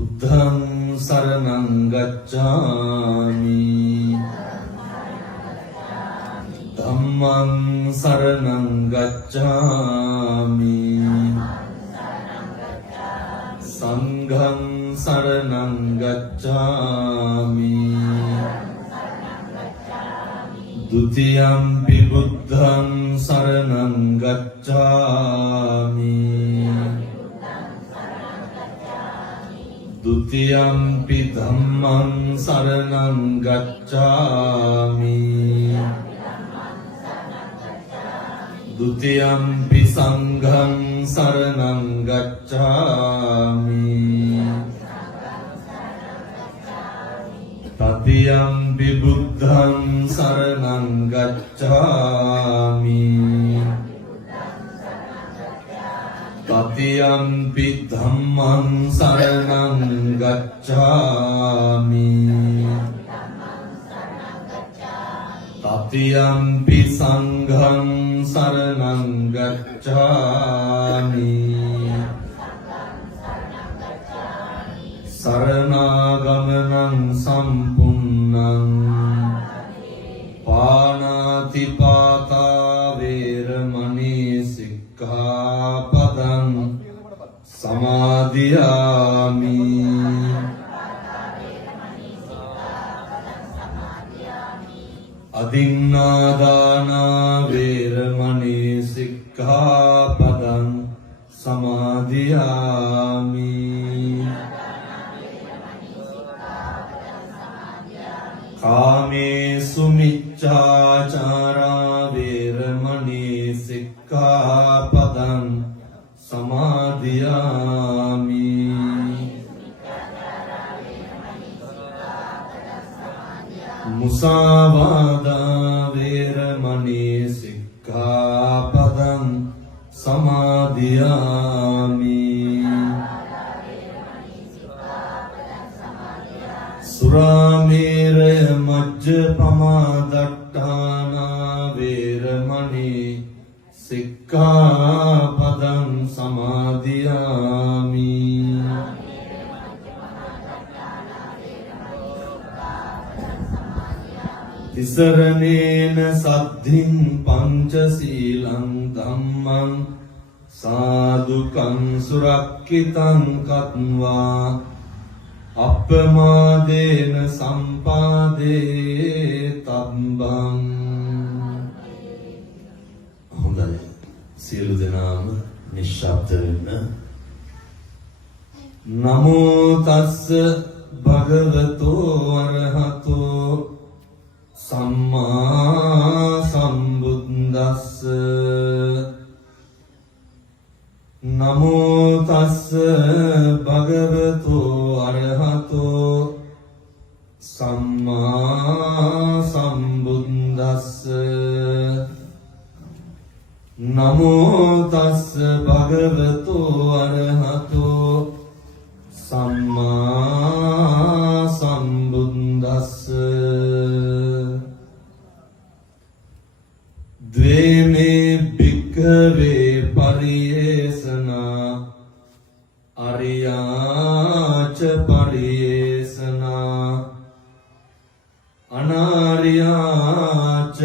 බුද්ධං සරණං ගච්ඡාමි ධම්මං සරණං ගච්ඡාමි සංඝං සරණං ගච්ඡාමි ဒုတိယံ පි බුද්ධං සරණං ගච්ඡාමි ဒုတိယံ පි ධම්මං සරණං ගච්ඡාමි ဒုတိယံ පි සංඝං සරණං ගච්ඡාමි တတိယံ පි බුද්ධං සරණං ගච්ඡාමි တတိယံ පි ධම්මං සරණං ගච්ඡාමි တတိယံ පි සංඝං සරණං ගච්ඡාමි สรณากมนังสัมปุณนังปานาติปาตาเวรมณีสิกขาปดังสมาธิยามิอดินนาดานาเวรมณีสิกขาปดังสมาธิยามิකාමේසු මිච්ඡාචාරා වේරමණී සික්ඛාපදං සමාදියාමි මුසාවාදා වේරමණී සික්ඛාපදං සමාදියාමි සුරාමේරය මජ්ජපමාදට්ඨානා වේරමණී සික්ඛාපදං සමාදියාමි තිසරණේන සද්ධින් පංචශීලං ධම්මං සාදුකං සුරක්ඛිතං කତ୍වා අප්පමාදේන සම්පාදේ තබ්බං හොඳයි සියලු දෙනාම නිශ්ශබ්ද වෙන්න නමෝ තස්ස භගවතෝ අරහතෝ සම්මා සම්බුද්දස්ස නමෝ තස්ස භගවතෝ අරහතෝ සම්මා සම්බුද්දස්ස නමෝ තස්ස භගවතෝ අරහතෝ සම්මා සම්බුද්දස්ස ද්වේමේ භික්ඛවේ පරියේසනා අරියාච පරියේසනා අනාරියාච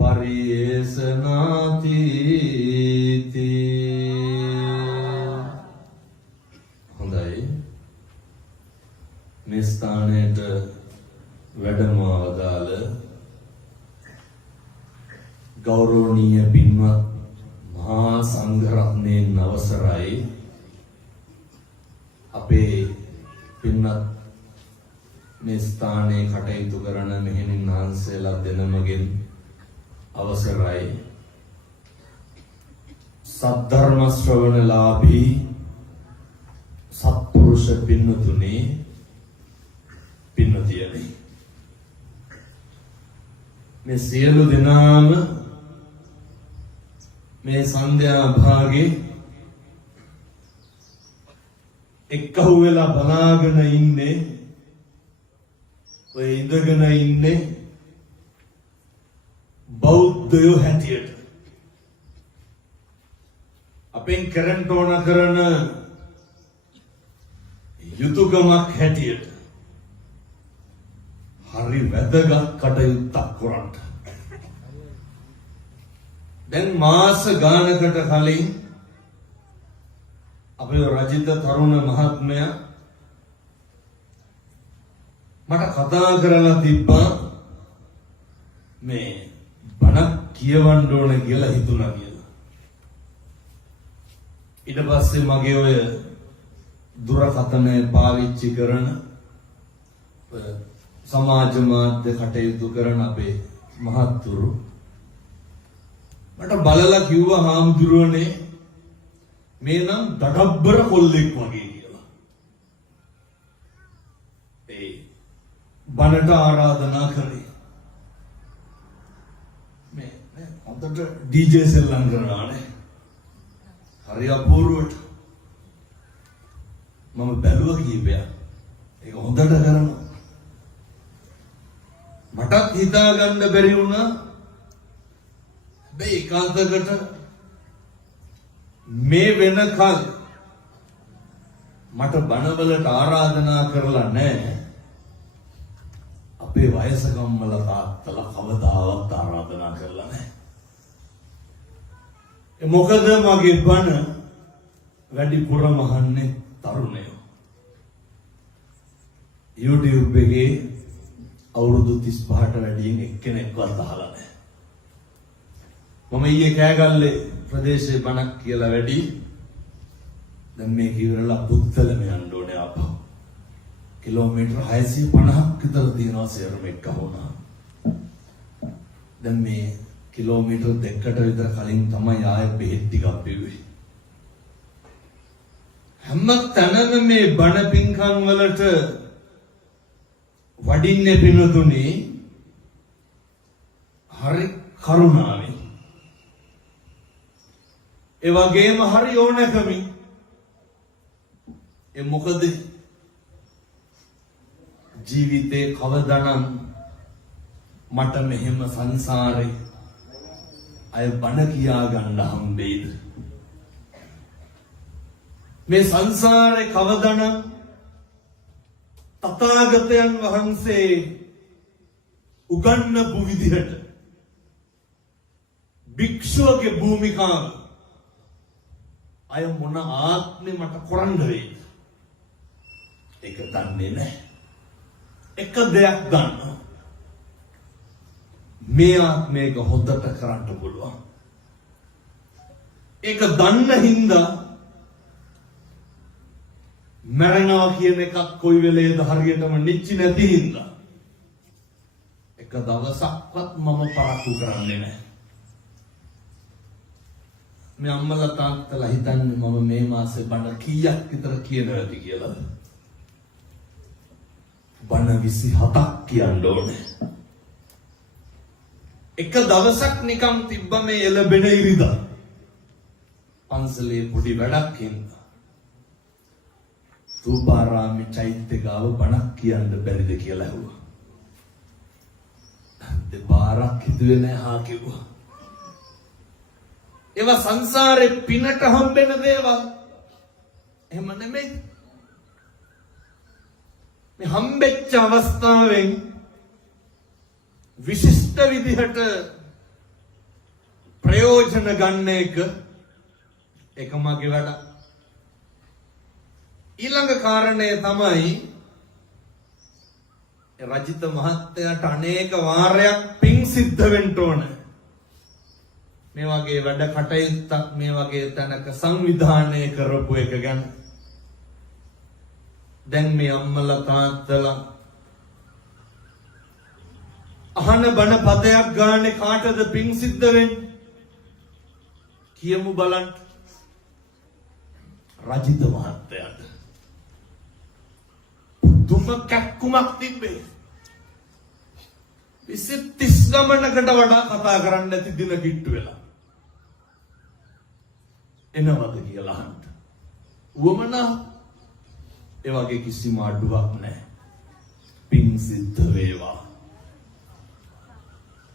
පරියේසනාති හොඳයි මේ ස්ථානයට වැඩම වදාළ ගෞරවනීය පින්වත් මහා සංඝරත්නයන් අවසරයි අපේ පින්වත් මේ ස්ථානයේ කටයුතු කරන මෙහෙණින් වහන්සේලා දෙනමගෙන් අවසරයි සද්ධර්ම ශ්‍රවණලාභී සත්පුරුෂ පින්වතුනි පින්වතියනි මේ සියලු දෙනාම මේ සන්ධ්‍යා භාගේ එක්කහුව වෙලා බලාගෙන ඉන්නේ ඔය ඉඳගෙන ඉන්නේ බෞද්ධයෝ හැටියට අපෙන් කරන්න ඕන කරන යුතුයකමක් හැටියට හරි වැදගත් කටයුත්තක් කරන්න. දැන් මාස ගානකට කලින් අපේ රජිත තරුණ මහත්මයා මට කතා කරලා තිබ්බා මේ බණක් කියවන්න ඕන කියලා හිතුණා කියලා. ඊට පස්සේ මගේ ඔය දුරකථනය පාවිච්චි කරන සමාජ මාධ්‍ය කටයුතු කරන අපේ මහත්තුරු මට බලලා කිව්වා හාමුදුරුවනේ මේ නම් දඩබ්බර කොල්ලෙක් වගේ කියලා. ඒ බණට ආරාධනා කරේ. මේ හොඳට ඩීජේ සෙල්ලම් කරනවානේ. හරි අපූර්වට. මම බැලුවා කීපයක්. ඒක හොඳට කරනවා. මටත් හිතා ගන්න බැරි වුණා. හැබැයි ඒකාන්තකට මේ වෙනකල් මට බණවලට ආරාධනා කරලා නැහැ. අපේ වයසකම්මල තාත්තලා කවදාවත් ආරාධනා කරලා නැහැ. මොකද මගේ බණ වැඩිපුර මහන්නේ තරුණයෝ. YouTube එකේ අවුරුදු 35ට වැඩියෙන් එක්කෙනෙක්වත් අහලා නැහැ. මම ඊයේ කෑගල්ලේ ප්‍රදේශේ බණක් කියලා වැඩි. දැන් මේ කිවරලා පුත්තලම යන්න ඕනේ ආපහු. කිලෝමීටර් 650ක් විතර තියෙනවා සේරම එක වුණා. දැන් මේ කිලෝමීටර් 2කට විතර කලින් තමයි ආයෙ බෙහෙත් ටිකක් බිව්වේ. හැම තැනම මේ බණ පින්කම් වලට වඩින්නේ පිනතුනේ හරි කරුණාවෙන්. ඒ වගේම හරි ඕනකමින්. ඒ මොකද ජීවිතේ කවදානම් මට මෙහෙම සංසාරේ අය බණ කියා ගන්න හම්බෙයිද? මේ සංසාරේ කවදානම් තථාගතයන් වහන්සේ උගන්වපු විදිහට භික්ෂුවගේ භූමිකාව අය මොන ආත්මේ මට කරන්න වෙයිද? ඒක දන්නේ නැහැ. එක දෙයක් ගන්නවා. මේ ආත්මයක හොදට කරන්න පුළුවන්. ඒක දන්න හින්දා මරණවා කියන එකක් කොයි වෙලේද හරියටම නිච්චි නැති හින්දා එක දවසක්වත් මම පරක්කු කරන්නේ නැහැ. මේ අම්මලා තාත්තලා හිතන්නේ මම මේ මාසේ බණ කීයක් විතර කියනවාද කියලා. බණ 27ක් කියන්න ඕනේ. එක දවසක් නිකම් තිබ්බ මේ එළබෙන ඉරිදා. පන්සලේ පොඩි වැඩක් හින්දා. රූපාරාමේ චෛත්‍ය ගාව බණක් කියන්න බැරිද කියලා ඇහුවා. දෙපාරක් හිතුවේ නැහැ හා කිව්වා. ඒවා සංසාරේ පිනට හම්බෙන දේවල්. එහෙම නෙමෙයි. මේ හම්බෙච්ච අවස්ථාවෙන් විශිෂ්ට විදිහට ප්‍රයෝජන ගන්න එක මගේ වැඩ. ඊළඟ කාරණය තමයි රජිත මහත්තයාට අනේක වාරයක් පිං සිද්ධ වෙන්න ඕන. මේ වගේ වැඩ කටයුත්තක් මේ වගේ තැනක සංවිධානය කරපු එක ගැන. දැන් මේ අම්මලා තාත්තලා අහන බණ පදයක් ගානේ කාටද පිං සිද්ධ වෙන්නේ? කියමු බලන්න. රජිත මහත්තයාට දුම කැක්කුමක් තිබ්බේ. 30 ගමනකට වඩා කතා කරන්න නැති දින කිට්ටු වෙලා. එනවද කියලා අහන්න. උවමනා ඒ වගේ කිසිම අඩුවක් නැහැ. පිං සිද්ධ වේවා.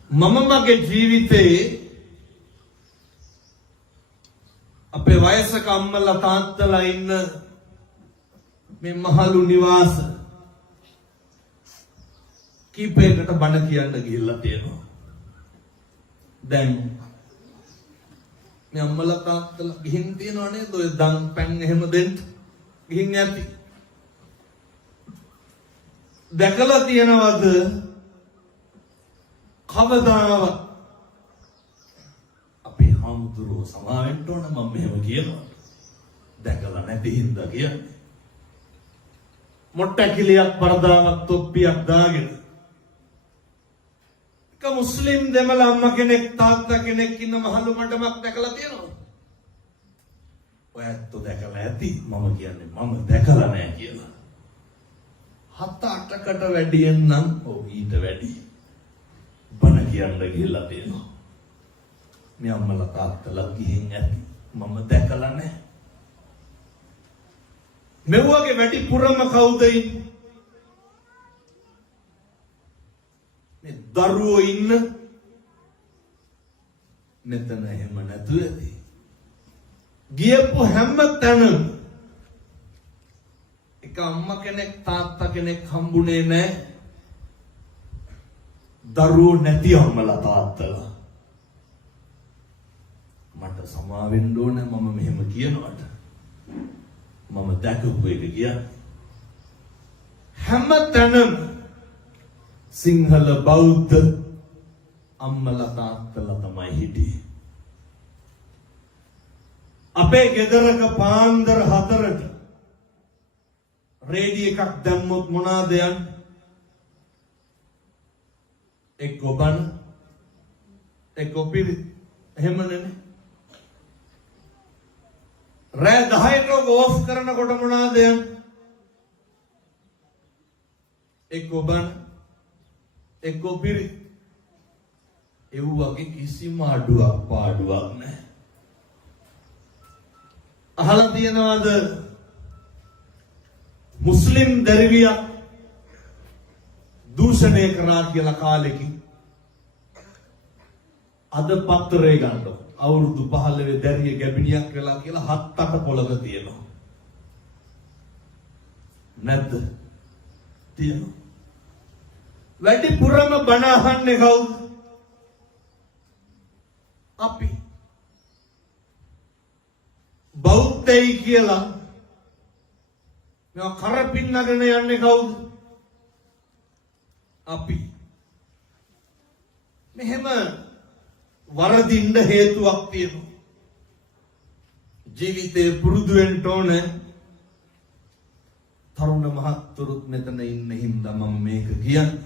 මම මගේ ජීවිතේ අපේ වයසක අම්මලා තාත්තලා ඉන්න මේ මහලු නිවාස කීපයකට බණ කියන්න ගිහිල්ලා තියෙනවා. දැන් මේ අම්මලා තාත්තලා ගිහින් තියනව නේද ඔය දන් පැන් එහෙම දෙන්න ගිහින් ඇති. දැකලා තියනවද කවදාවත් අපේ හාමුදුරුවෝ සමාවෙන්න ඕන මම මෙහෙම කියනවා. දැකලා නැති හින්දා කියන්නේ. මොට්ටකිලියක් පරදාවක් තොප්පියක් දාගෙන එක මුස්ලිම් දෙමළ අම්මා කෙනෙක් තාත්තා කෙනෙක් ඉන්න මහලු මඩමක් දැකලා තියෙනවා. ඔයත් දැකලා ඇති මම කියන්නේ මම දැකලා නැහැ කියලා. 7-8කට වැඩියෙන් නම් ඊට වැඩි බණ කියන්න ගිහිල්ලා තියෙනවා. මේ අම්මලා තාත්තලා ගිහින් ඇති මම දැකලා නැහැ. මෙව්වගේ වැඩිපුරම කවුද ඉන්නේ? මේ දරුවෝ ඉන්න මෙතන එහෙම නැතුව ඇති. ගියපු හැම තැනම එක අම්මා කෙනෙක් තාත්තා කෙනෙක් හම්බුනේ නැහැ. දරුවෝ නැති අම්මලා තාත්තලා. මට සමාවෙන්න ඕනේ මම මෙහෙම කියනවාට. මම දැකපු එක කියන්නේ. හැම තැනම සිංහල බෞද්ධ අම්මලා තාත්තලා තමයි හිටියේ. අපේ ගෙදරක පාන්දර 4ට රේඩියෝ එකක් දැම්මොත් මොනවාද යන්නේ? එක්ක බණ එක්ක පිරිත් එහෙමනේ. රෑ 10ට ඕෆ් කරනකොට මොනවාද යන්නේ? එක්ක බණ එක්ක පිරිත්. ඒ වගේ කිසිම අඩුවක් පාඩුවක් නැහැ. අහලා තියෙනවද මුස්ලිම් දරුවියක් දූෂණය කරා කියලා කාලෙකින්? අද පත්තරේ ගන්න අවුරුදු 15 දැරිය ගැබිනියක් වෙලා කියලා 7-8 පොළක තියෙනවා. නැද්ද? තියෙනවා. වැඩිපුරම බණ අහන්නේ කවුද? අපි. බෞද්ධයි කියලා මේවා කරපින්නගෙන යන්නේ කවුද? අපි. මෙහෙම වරදින්න හේතුවක් තියෙනවා. ජීවිතේ පුරුදු වෙන්න ඕනේ. තරුණ මහත්තුරුත් මෙතන ඉන්න හින්දා මම මේක කියන්නේ.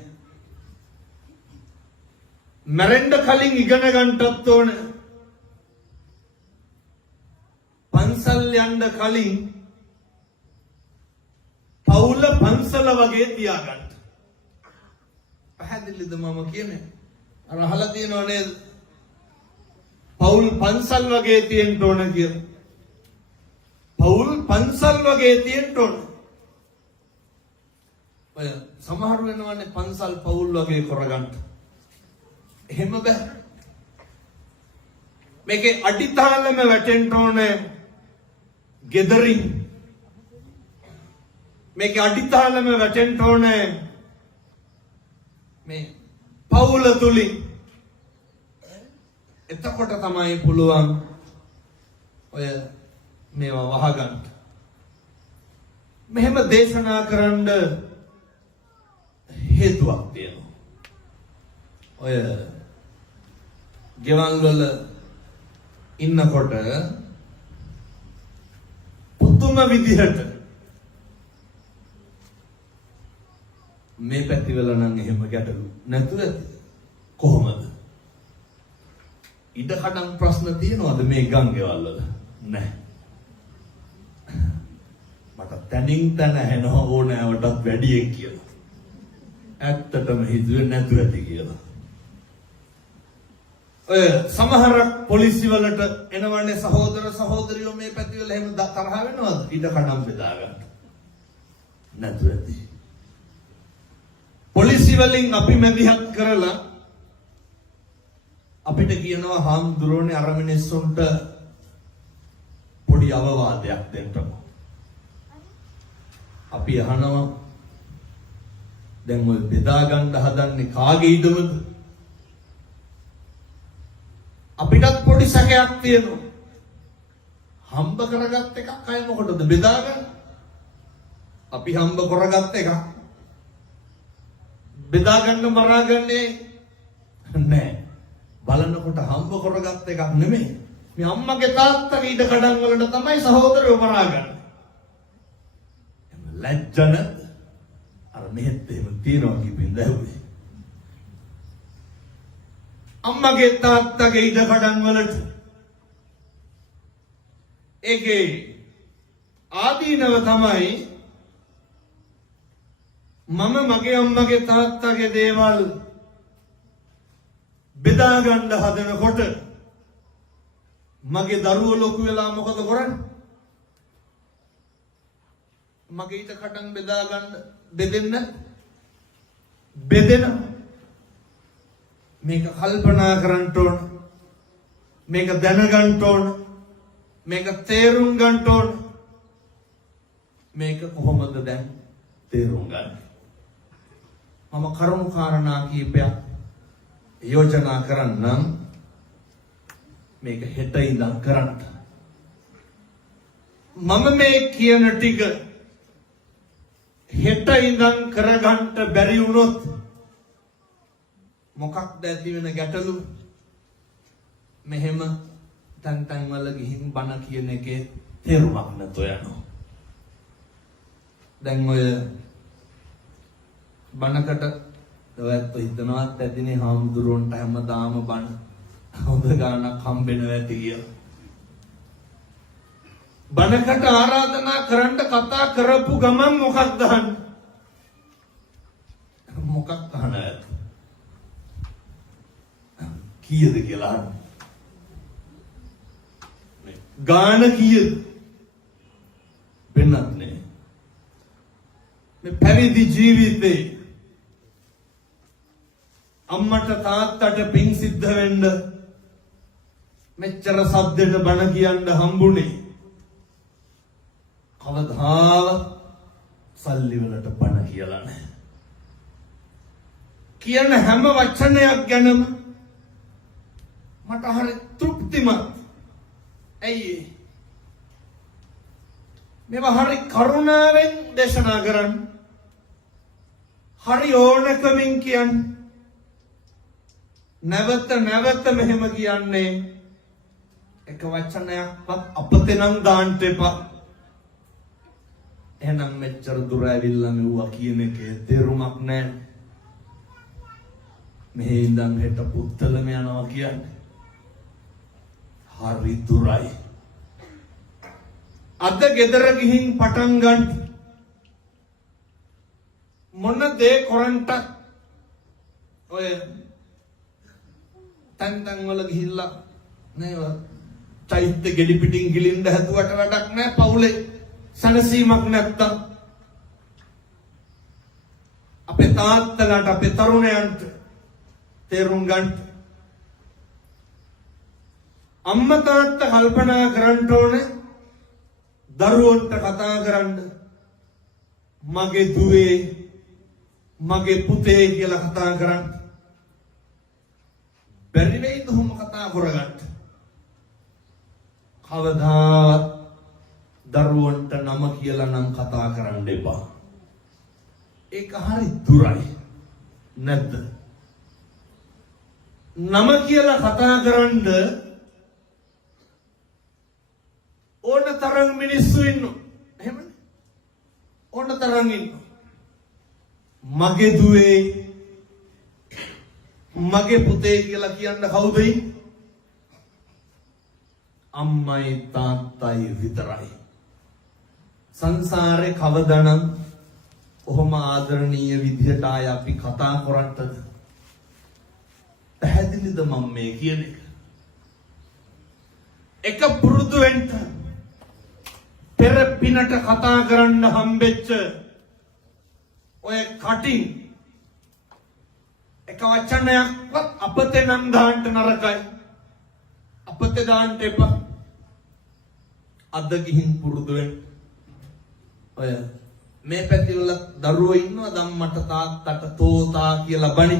මැරෙන්න කලින් ඉගෙන ගන්නටත් ඕනේ. පන්සල් යන්න කලින් පවුල පන්සල වගේ තියාගන්න. පැහැදිලිද මම කියන්නේ? අර අහලා තියෙනව නේද? පවුල් පන්සල් වගේ තියෙන්න ඕන කියලා. පවුල් පන්සල් වගේ තියෙන්න ඕන. ඔය සමහර වෙනවනේ පන්සල් පවුල් වගේ කරගන්න. එහෙම බෑ. මේකේ අඩිතාලම වැටෙන්න ඕනේ ගෙදරින්. මේකේ අඩිතාලම වැටෙන්න ඕනේ මේ පවුල තුලින්. එතකොට තමයි පුළුවන් ඔය මේවා වහගන්න. මෙහෙම දේශනා කරන්න හේතුවක් තියෙනවා. ඔය ගෙවල් වල ඉන්නකොට පුදුම විදිහට මේ පැතිවල නම් එහෙම ගැටලු නැතුව කොහොමද? ඉඩකඩම් ප්‍රශ්න තියෙනවද මේ ගංගෙවල් වල? නැහැ. මට තනින් තන හැන ඕනෑවටත් වැඩියෙන් කියලා. ඇත්තටම හිතුවේ නැතුව ඇති කියලා. ඔය සමහර පොලිසිය වලට එනවනේ සහෝදර සහෝදරියෝ මේ පැතිවල එහෙම තරහ වෙනවද? ඉඩකඩම් බෙදා ගන්න. නැතුව ඇති. පොලිසිය වලින් අපි මැදිහත් කරලා අපිට කියනවා හාමුදුරුවනේ අර මිනිස්සුන්ට පොඩි අවවාදයක් දෙන්නකො. අපි අහනවා දැන් ඔය බෙදා ගන්න හදන්නේ කාගේ ඉඩමද? අපිටත් පොඩි සැකයක් තියෙනවා. හම්බ කරගත් එකක් අය මොකටද බෙදාගන්න? අපි හම්බ කරගත් එකක් බෙදාගන්න මරාගන්නේ නැහැ. බලනකොට හම්බ කරගත් එකක් නෙමෙයි. මේ අම්මගේ තාත්තගේ ඉඩ කඩන් වලට තමයි සහෝදරයෝ මරාගන්නේ. ලැජ්ජන අර මෙහෙත් එහෙම තියනවා කිපින් දැහුවේ. අම්මගේ තාත්තගේ ඉඩ කඩන් වලට ඒකේ ආදීනව තමයි මම මගේ අම්මගේ තාත්තගේ දේවල් බෙදා ගන්න හදනකොට මගේ දරුවෝ ලොකු වෙලා මොකද කරන්නේ? මගේ ඊට කඩන් බෙදා ගන්න බෙදෙන මේක කල්පනා කරන්න ඕන, මේක දැනගන්න ඕන, මේක තේරුම් ගන්න ඕන. මේක කොහොමද දැන් තේරුම් ගන්න? මම කරුණු කාරණා කීපයක් යෝජනා කරන්නම් මේක හෙට ඉඳන් කරන්න. මම මේ කියන ටික හෙට ඉඳන් කරගන්න බැරි වුණොත් මොකක්ද ඇති වෙන ගැටලුව? මෙහෙම තන් වල ගිහින් බණ කියන එකේ තේරුමක් නැතෝ යනවා. දැන් ඔය බණකට ඔයත් හිතනවත් ඇතිනේ හාමුදුරුවන්ට හැමදාම බණ හොඳ ගානක් හම්බෙනවා ඇති කියලා. බණකට ආරාධනා කරන්න කතා කරපු ගමන් මොකක්ද අහන්නේ? මොකක් අහන්නද? කීයද කියලා අහන්නේ. ගාන කීයද? වෙනත් නේ. මේ පැවිදි ජීවිතේ අම්මට තාත්තට පිං සිද්ධ වෙන්න මෙච්චර සද්දෙට බණ කියන්න හම්බුනේ. කවදාවත් සල්ලි වලට බණ කියලා නැහැ. කියන හැම වචනයක් ගැනම මට හරි තෘප්තිමත්. ඇයි මේවා හරි කරුණාවෙන් දේශනා කරන්න, හරි ඕනකමින් කියන්නේ, නැවත නැවත මෙහෙම කියන්නේ එක වචනයක්වත් අපතේ නම් දාන්න එපා. එහෙනම් මෙච්චර දුර ඇවිල්ලා මෙව්වා කියන එකේ තේරුමක් නැහැ. මෙහි ඉඳන් හෙට පුත්තලම යනවා කියන්නේ හරි දුරයි. අද ගෙදර ගිහින් පටන් ගන්න මොන දේ කරන්ට ඔය තන් වල ගිහිල්ලා නේද චෛත්‍ය ගෙඩි පිටින් ගිලින්න හැදුවට වැඩක් නැහැ. පවුලේ සනසීමක් නැත්තම් අපේ තාත්තලාට අපේ තරුණයන්ට තේරුම් ගන්න අම්මා තාත්තා කල්පනා කරන්න ඕනේ දරුවන්ට කතා කරන්න මගේ දුවේ මගේ පුතේ කියලා කතා කරන්න බැරි වෙයිද කොහොම කතා කරගන්න? කවදාවත් දරුවන්ට නම කියලා නම් කතා කරන්න එපා. ඒක හරි දුරයි නැද්ද? නම කියලා කතා කරන්න ඕන තරම් මිනිස්සු ඉන්නවා. එහෙමනේ. ඕන තරම් ඉන්නවා. මගේ දුවේ මගේ පුතේ කියලා කියන්න කවුද ඉන්නේ? අම්මයි තාත්තයි විතරයි. සංසාරේ කවදානම් කොහොම ආදරණීය විදිහට ආය අපි කතා කරන්නද? පැහැදිලිද මම මේ කියන එක? එක පුරුදු වෙන්න පෙර පිනට කතා කරන්න හම්බෙච්ච ඔය කටින් එක වචනයක්වත් අපතේ නම් දාන්න නරකයි. අපතේ දාන්න එපා. අද ගිහින් පුරුදු වෙන්න. ඔය මේ පැතිවල දරුවෝ ඉන්නවා ධම්මට තාත්තට තෝතා කියලා බණි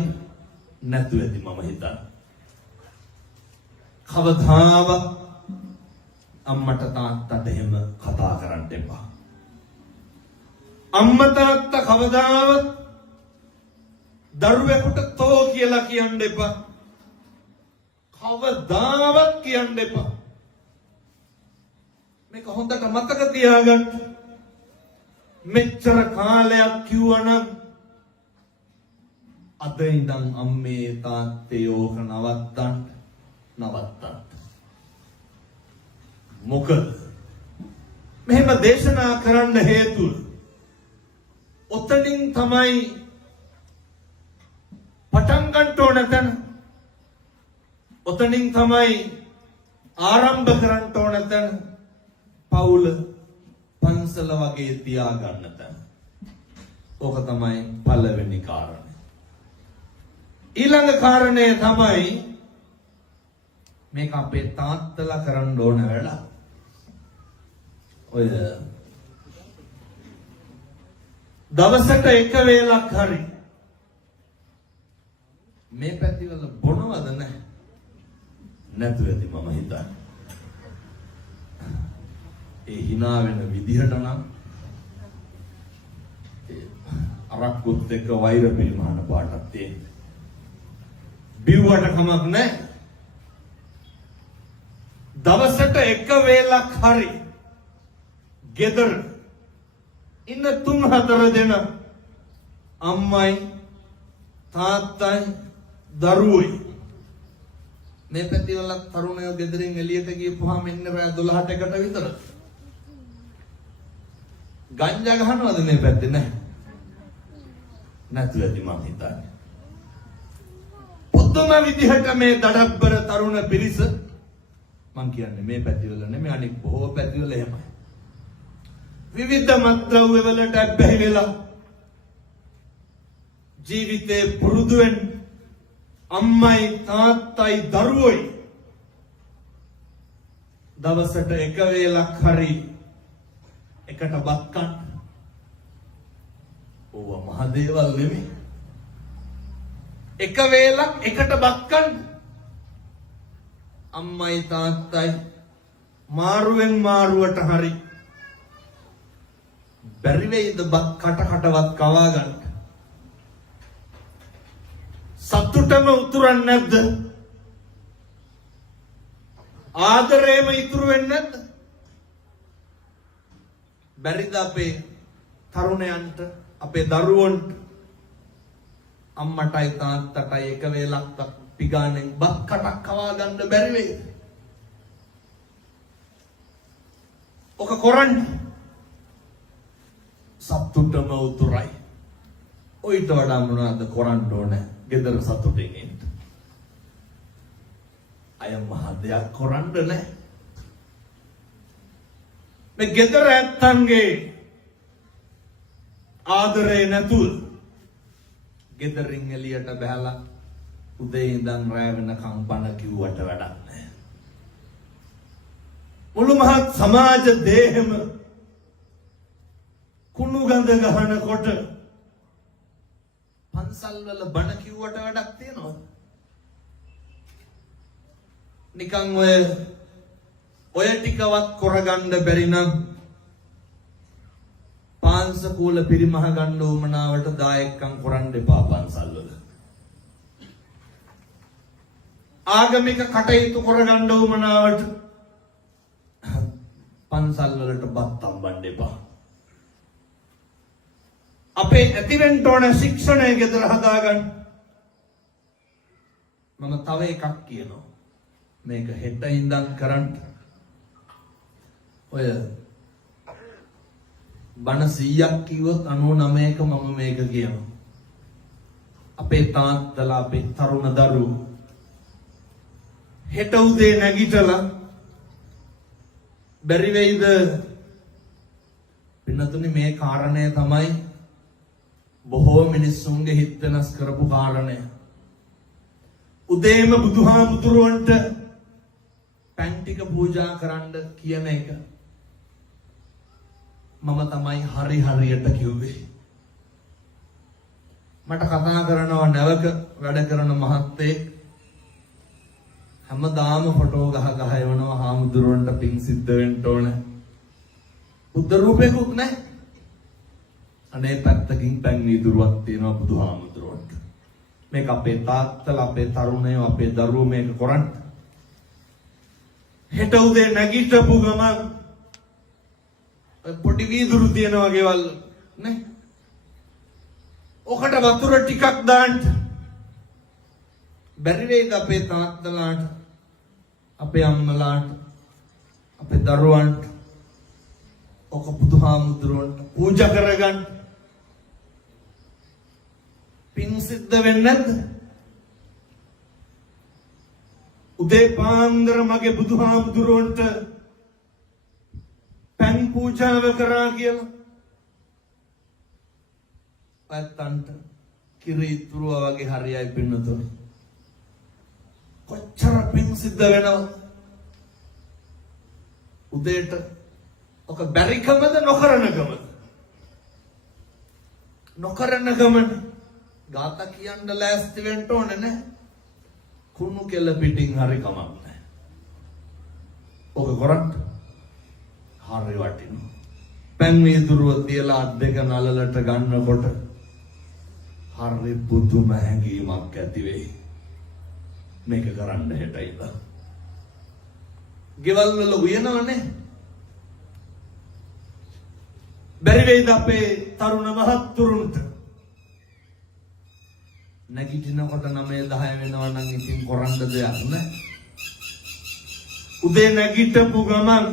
නැතු ඇති මම හිතන්නේ. කවදාවත් අම්මට තාත්තට එහෙම කතා කරන්න එපා. අම්මා තාත්තා කවදාවත් දරුවෙකුට තෝ කියලා කියන්න එපා. කවදාවත් කියන්න එපා. මේක හොඳට මතක තියාගන්න. මෙච්චර කාලයක් කිව්වනම් අද ඉඳන් අම්මේ තාත්තේ ඕක නවත්තන්න. මොකද මෙහෙම දේශනා කරන්න හේතුව ඔතනින් තමයි පටන් ගන්න ඕන තැන. ඔතනින් තමයි ආරම්භ කරන්න ඕන තැන. පවුල පන්සල වගේ තියා ගන්න තැන. ඕක තමයි පළවෙනි කාරණය. ඊළඟ කාරණය තමයි මේක අපේ තාත්තලා කරන්න ඕන වැඩ. ඔය දවසට එක වේලක් හරි මේ පැතිවල බොනවද නැහැ? නැතු ඇති මම හිතන්නේ. ඒ hina වෙන විදිහට නම් අරක්කුත් එක්ක වෛර පිළිමහන පාටක් තියෙන. බිව්වට කමක් නැහැ. දවසට එක වේලක් හරි ගෙදර ඉන්න 3-4 දෙනා අම්මයි තාත්තයි දරුවෝයි මේ පැතිවල තරුණයෝ ගෙදරින් එළියට ගියපුවාම එන්න රෑ 12ට එකට විතර ගංජා ගහනවද මේ පැත්තේ? නැහැ. නැතු ඇති මම හිතන්නේ. පුදුම විදිහට මේ දඩබ්බර තරුණ පිරිස මං කියන්නේ මේ පැතිවල නෙමෙයි අනික බොහෝ පැතිවල එහෙමයි. විවිධ මත්ද්‍රව්‍ය වලට බැහැ වෙලා ජීවිතේ පුරුදු වෙන අම්මයි තාත්තයි දරුවෝයි දවසට එක වේලක් හරි එකට බත් කන්න. ඕවා මහ දේවල් නෙමෙයි. එක වේලක් එකට බත් කන්න. අම්මයි තාත්තයි මාරුවෙන් මාරුවට හරි බැරි වෙයිද බත් කටවත් කවා ගන්න. සතුටම උතුරන්නේ නැද්ද? ආදරේම ඉතුරු වෙන්නේ නැද්ද? බැරිද අපේ තරුණයන්ට අපේ දරුවන්ට අම්මටයි තාත්තටයි එක වේලක් පිගානෙන් බත් කටක් කවා ගන්න බැරි වෙයිද? ඔක කරන්නේ සතුටම උතුරයි. ඔයිට වඩා මොනවද කරන්න ඕනේ? ගෙදර සතුටින් ඉන්න. අය මහ දෙයක් කරන්න නැහැ. මේ ගෙදර ඇත්තන්ගේ ආදරේ නැතුව ගෙදරින් එළියට බහලා උදේ ඉඳන් රැ වෙනකම් බණ කිව්වට වැඩක් නැහැ. මුළු මහත් සමාජ දේහෙම කුණු ගඳ ගහනකොට පන්සල් වල බණ කිව්වට වැඩක් තියනවද? නිකන් ඔය ටිකවත් කරගන්න බැරි නම් පාන්සකූල පිරිමහ ගන්න උමනාවට දායකම් කරන්න එපා පන්සල් වල. ආගමික කටයුතු කරගන්න උමනාවට පන්සල් වලට බත් තම්බන්න එපා. අපේ ඇතිවෙන්න ඕන ශික්ෂණය ගෙදර හදාගන්න. මම තව එකක් කියනවා. මේක හෙට ඉඳන් කරන්න. ඔය බණ 100ක් කිව්වොත් 99ක මම මේක කියනවා. අපේ තාත්තලා අපේ තරුණ දරුවෝ හෙට උදේ නැගිටලා බැරි වෙයිද? පින්නතුනි මේ කාරණය තමයි බොහෝ මිනිස්සුන්ගේ හිත වෙනස් කරපු කාරණය. උදේම බුදුහාමුදුරුවන්ට පැන් ටික පූජා කරන්න කියන එක මම තමයි හරියට කිව්වේ. මට කතා කරනවා නැවක වැඩ කරන මහත්තයෙක් හැමදාම ෆොටෝ ගහ එවනවා හාමුදුරුවන්ට පිං සිද්ධ වෙන්න ඕන. බුද්ධ රූපයකුත් නැහැ. අනේ පැත්තකින් පැන් වීදුරුවක් තියෙනවා බුදුහාමුදුරුවන්ට. මේක අපේ තාත්තලා අපේ තරුණයෝ අපේ දරුවෝ මේක කරන්න. හෙට උදේ නැගිටපු ගමන් පොඩි වීදුරු තියෙනවා ගෙවල් නේ. ඔකට වතුර ටිකක් දාන්න. බැරි වේද අපේ තාත්තලාට අපේ අම්මලාට අපේ දරුවන්ට ඔක බුදුහාමුදුරුවන්ට පූජා කරගන්න. පින් සිද්ධ වෙන්නේ නැද්ද? උදේ පාන්දර මගේ බුදුහාමුදුරුවන්ට පන් පූජාව කරා කියලා පැත්තන්ට කිරි ඉතුරුවා වගේ හරියයි පින්නතොනේ. කොච්චර පින් සිද්ධ වෙනවද? උදේට ඔක බැරිකමද නොකරනකමද? නොකරනකමද? ගාථා කියන්න ලෑස්ති වෙන්න ඕනේ නැහැ. කුණු කෙල පිටින් හරි කමක් නැහැ. ඔක කරන්න හරි වටිනවා. පැන් වීදුරුව තියලා අත් දෙක නලලට ගන්නකොට හරි පුදුම හැඟීමක් ඇති වෙයි. මේක කරන්න හෙටයිද? ගෙවල් වල උයනවනේ. බැරි වෙයිද අපේ තරුණ මහත්තුරුන්ට? නැගිටිනකොට 9-10 වෙනවා නම් ඉතින් කරන්න දෙයක් නැහැ. උදේ නැගිටපු ගමන්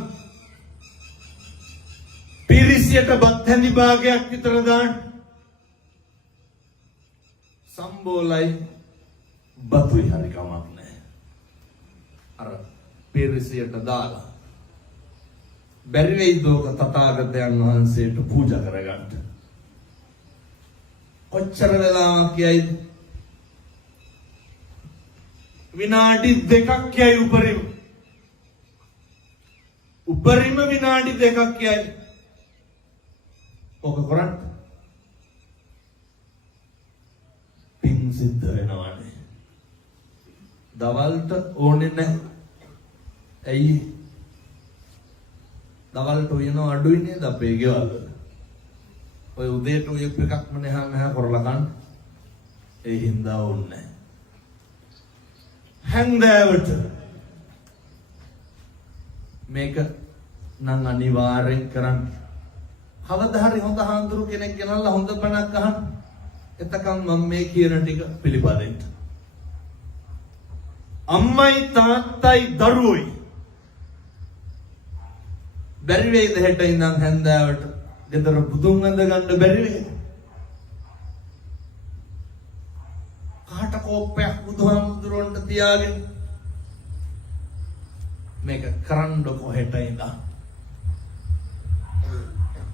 පිරිසියට බත් හැඳි භාගයක් විතර දාන්න. සම්බෝලයි බතුයි හරි කමක් නැහැ. අර පිරිසියට දාලා බැරි වෙයිද ඔක තථාගතයන් වහන්සේට පූජා කරගන්න? කොච්චර වෙලාවක් යයිද? විනාඩි 2ක් යයි උපරිම. උපරිම විනාඩි 2ක් යයි. ඔක කරන්න පින් සිද්ධ වෙනවානේ. දවල්ට ඕනේ නැහැ. ඇයි? දවල්ට උයන අඩුයි නේද අපේ ගෙවල් වල. ඔය උදේට උයප් එකක්ම නැහැ කරලා ගන්න. ඒ හින්දා ඕනේ. හැන්දෑවට මේක නම් අනිවාර්යෙන් කරන්න. කවදා හරි හොඳ හාමුදුරු කෙනෙක් ගෙනල්ලා හොඳ බණක් අහන්න. එතකන් මම මේ කියන ටික පිළිපදින්න. අම්මයි තාත්තයි දරුවෝයි බැරි වේද හෙට ඉඳන් හැන්දෑවට ගෙදර බුදුන් වැඳ ගන්න බැරි වේද? කාට කෝප්පයක් බුදුහාමුදුරන්ට තියාගෙන මේක කරන්න කොහෙට ඉඳන්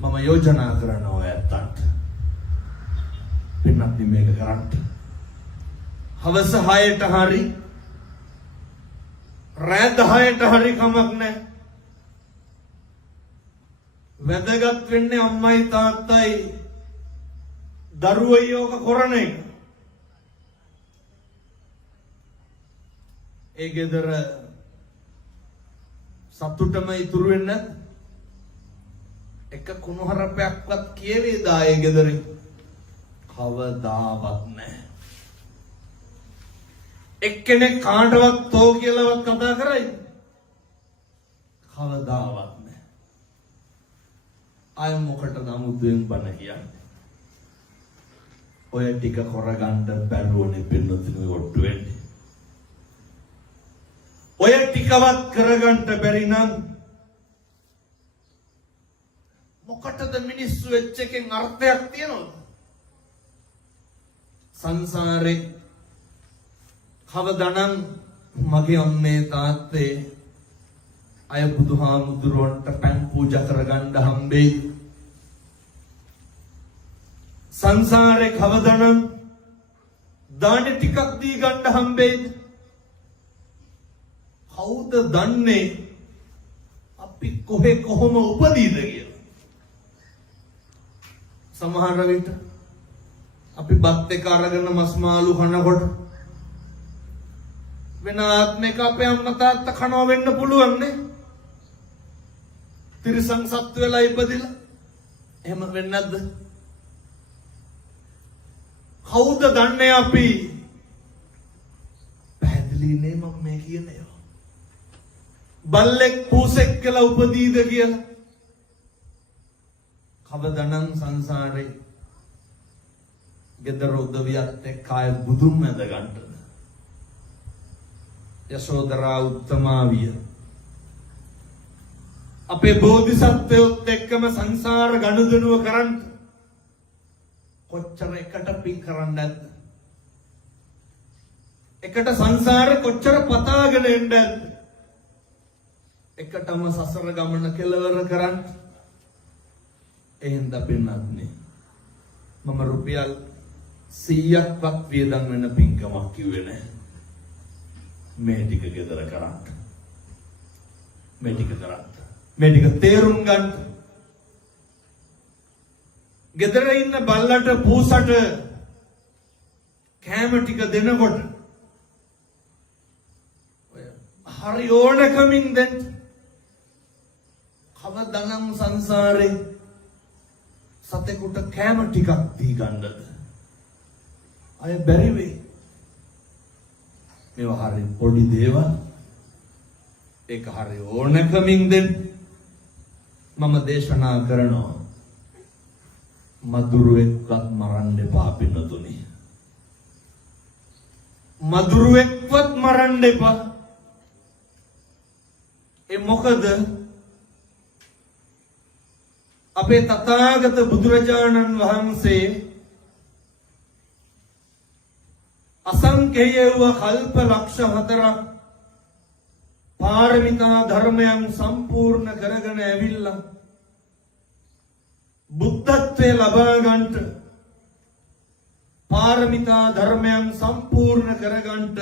මම යෝජනා කරනවා ඇත්තට පින්නත් මේක කරන්න. හවස 6ට හරි රෑ 10ට හරි කමක් නැහැ. වැදගත් වෙන්නේ අම්මයි තාත්තයි දරුවෝ යෝග කරන එක. ඒ ගෙදර සතුටම ඉතුරු වෙන්නේ නැද්ද? එක කුණුහරුපයක්වත් කියවේද ආයේ ගෙදරින්? කවදාවත් නැහැ. එක්කෙනෙක් කාටවත් තෝ කියලාවත් කතා කරයිද? කවදාවත් නැහැ. අය මොකටද අමුතුවෙන් බන කියන්නේ? ඔය ටික කරගන්න බැලුවනේ පින්නතුනේ ඔට්ටු වෙන්නේ. ඔය ටිකවත් කරගන්න බැරි නම් මොකටද මිනිස්සු වෙච්ච එකෙන් අර්ථයක් තියනවද? සංසාරේ කවදානම් මගේ අම්මේ තාත්තේ අය බුදුහාමුදුරුවන්ට පන් පූජා කරගන්න හම්බෙයි. සංසාරේ කවදානම් දාන ටිකක් දී ගන්න හම්බෙයි. කවුද දන්නේ අපි කොහේ කොහොම උපදීද කියලා? සමහර විට අපි බත් එක අරගෙන මස් මාළු කනකොට වෙන ආත්මික අපේ අම්මා තාත්තා කනවා වෙන්න පුළුවන් නේ. තිරිසන් සත්තු වෙලා ඉපදිලා. එහෙම වෙන්නේ නැද්ද? කවුද දන්නේ අපි? පැහැදිලි නේ මම මේ කියන ඒවා. බල්ලෙක් පූසෙක් කියලා උපදීද කියලා. කවදනම් සංසාරේ ගෙදර උදවියත් එක්ක ආය බුදුන් මැද ගන්නද? යශෝදරා උත්තමාවිය අපේ බෝධිසත්වයොත් එක්කම සංසාර ගනුදෙනුව කරන්න කොච්චර එකට පින් කරන්නේ නැද්ද? එකට සංසාර කොච්චර පතාගෙන එන්නේ නැද්ද? එකටම සසර ගමන කෙලවර කරන්න. එහෙනම් පින්නත්නේ මම රුපියල් 100ක්වත් වියදම් වෙන පින්කමක් කිව්වේ නැහැ. මේ ටික ගෙදර කරන්න. මේ ටික කරන්න. මේ ටික තේරුම් ගන්න. ගෙදර ඉන්න බල්ලට පූසට කෑම ටික දෙනකොට හරි ඕනකමින් දෙන්න. කවදානම් සංසාරේ සතෙකුට කෑම ටිකක් දී ගන්නද? අය බැරි වෙයි. මේවා හරි පොඩි දේවල්. ඒක හරි ඕනකමින් දෙන්න. මම දේශනා කරනවා මදුරුවෙක්වත් මරන්න එපා පින්නතුනි. මදුරුවෙක්වත් මරන්න එපා. ඒ මොකද අපේ තථාගත බුදුරජාණන් වහන්සේ අසංඛේය වූ කල්ප ලක්ෂ 4ක් පාරමිතා ධර්මයන් සම්පූර්ණ කරගෙන ඇවිල්ලා බුද්ධත්වයේ ලබා ගන්නට පාරමිතා ධර්මයන් සම්පූර්ණ කරගන්නට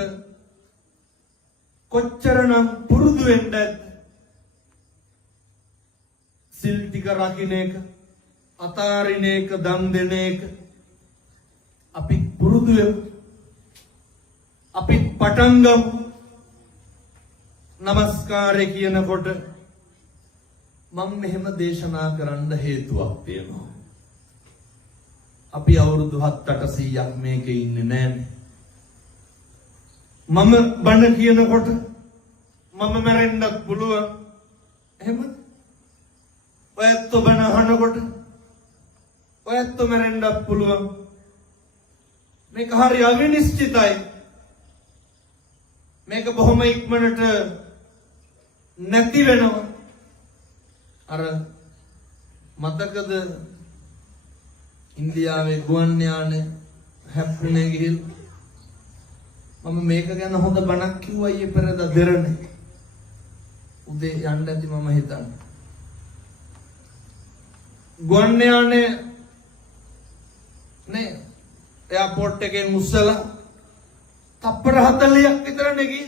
කොච්චරනම් පුරුදු වෙන්නද? සිල් ටික රකින්න එක, අතාරින එක, දන් දෙන එක අපි පුරුදු වෙමු. අපි පටන් ගමු. නමස්කාරය කියනකොට මම මෙහෙම දේශනා කරන්න හේතුවක් තියෙනවා. අපි අවුරුදු 7-800ක් මේකේ ඉන්නේ නැන්නේ. මම බණ කියනකොට මම මැරෙන්නත් පුළුවන්. එහෙම ඔයත් බණ අහනකොට ඔයත් මැරෙන්නත් පුළුවන්. මේක හරි අවිනිශ්චිතයි. මේක බොහොම ඉක්මනට නැති වෙනවා. අර මතකද ඉන්දියාවේ ගුවන් යානේ හැප්පුණේ ගිහිල්ලා මම මේක ගැන හොඳ බණක් කිව්වා ඊයේ පෙරේදා දෙරනේ. උදේ යන්න ඇති මම හිතන්නේ. ගුවන් යානේ නේ එයාපෝට් එකෙන් උස්සලා තප්පර 40ක් විතර නෙගී.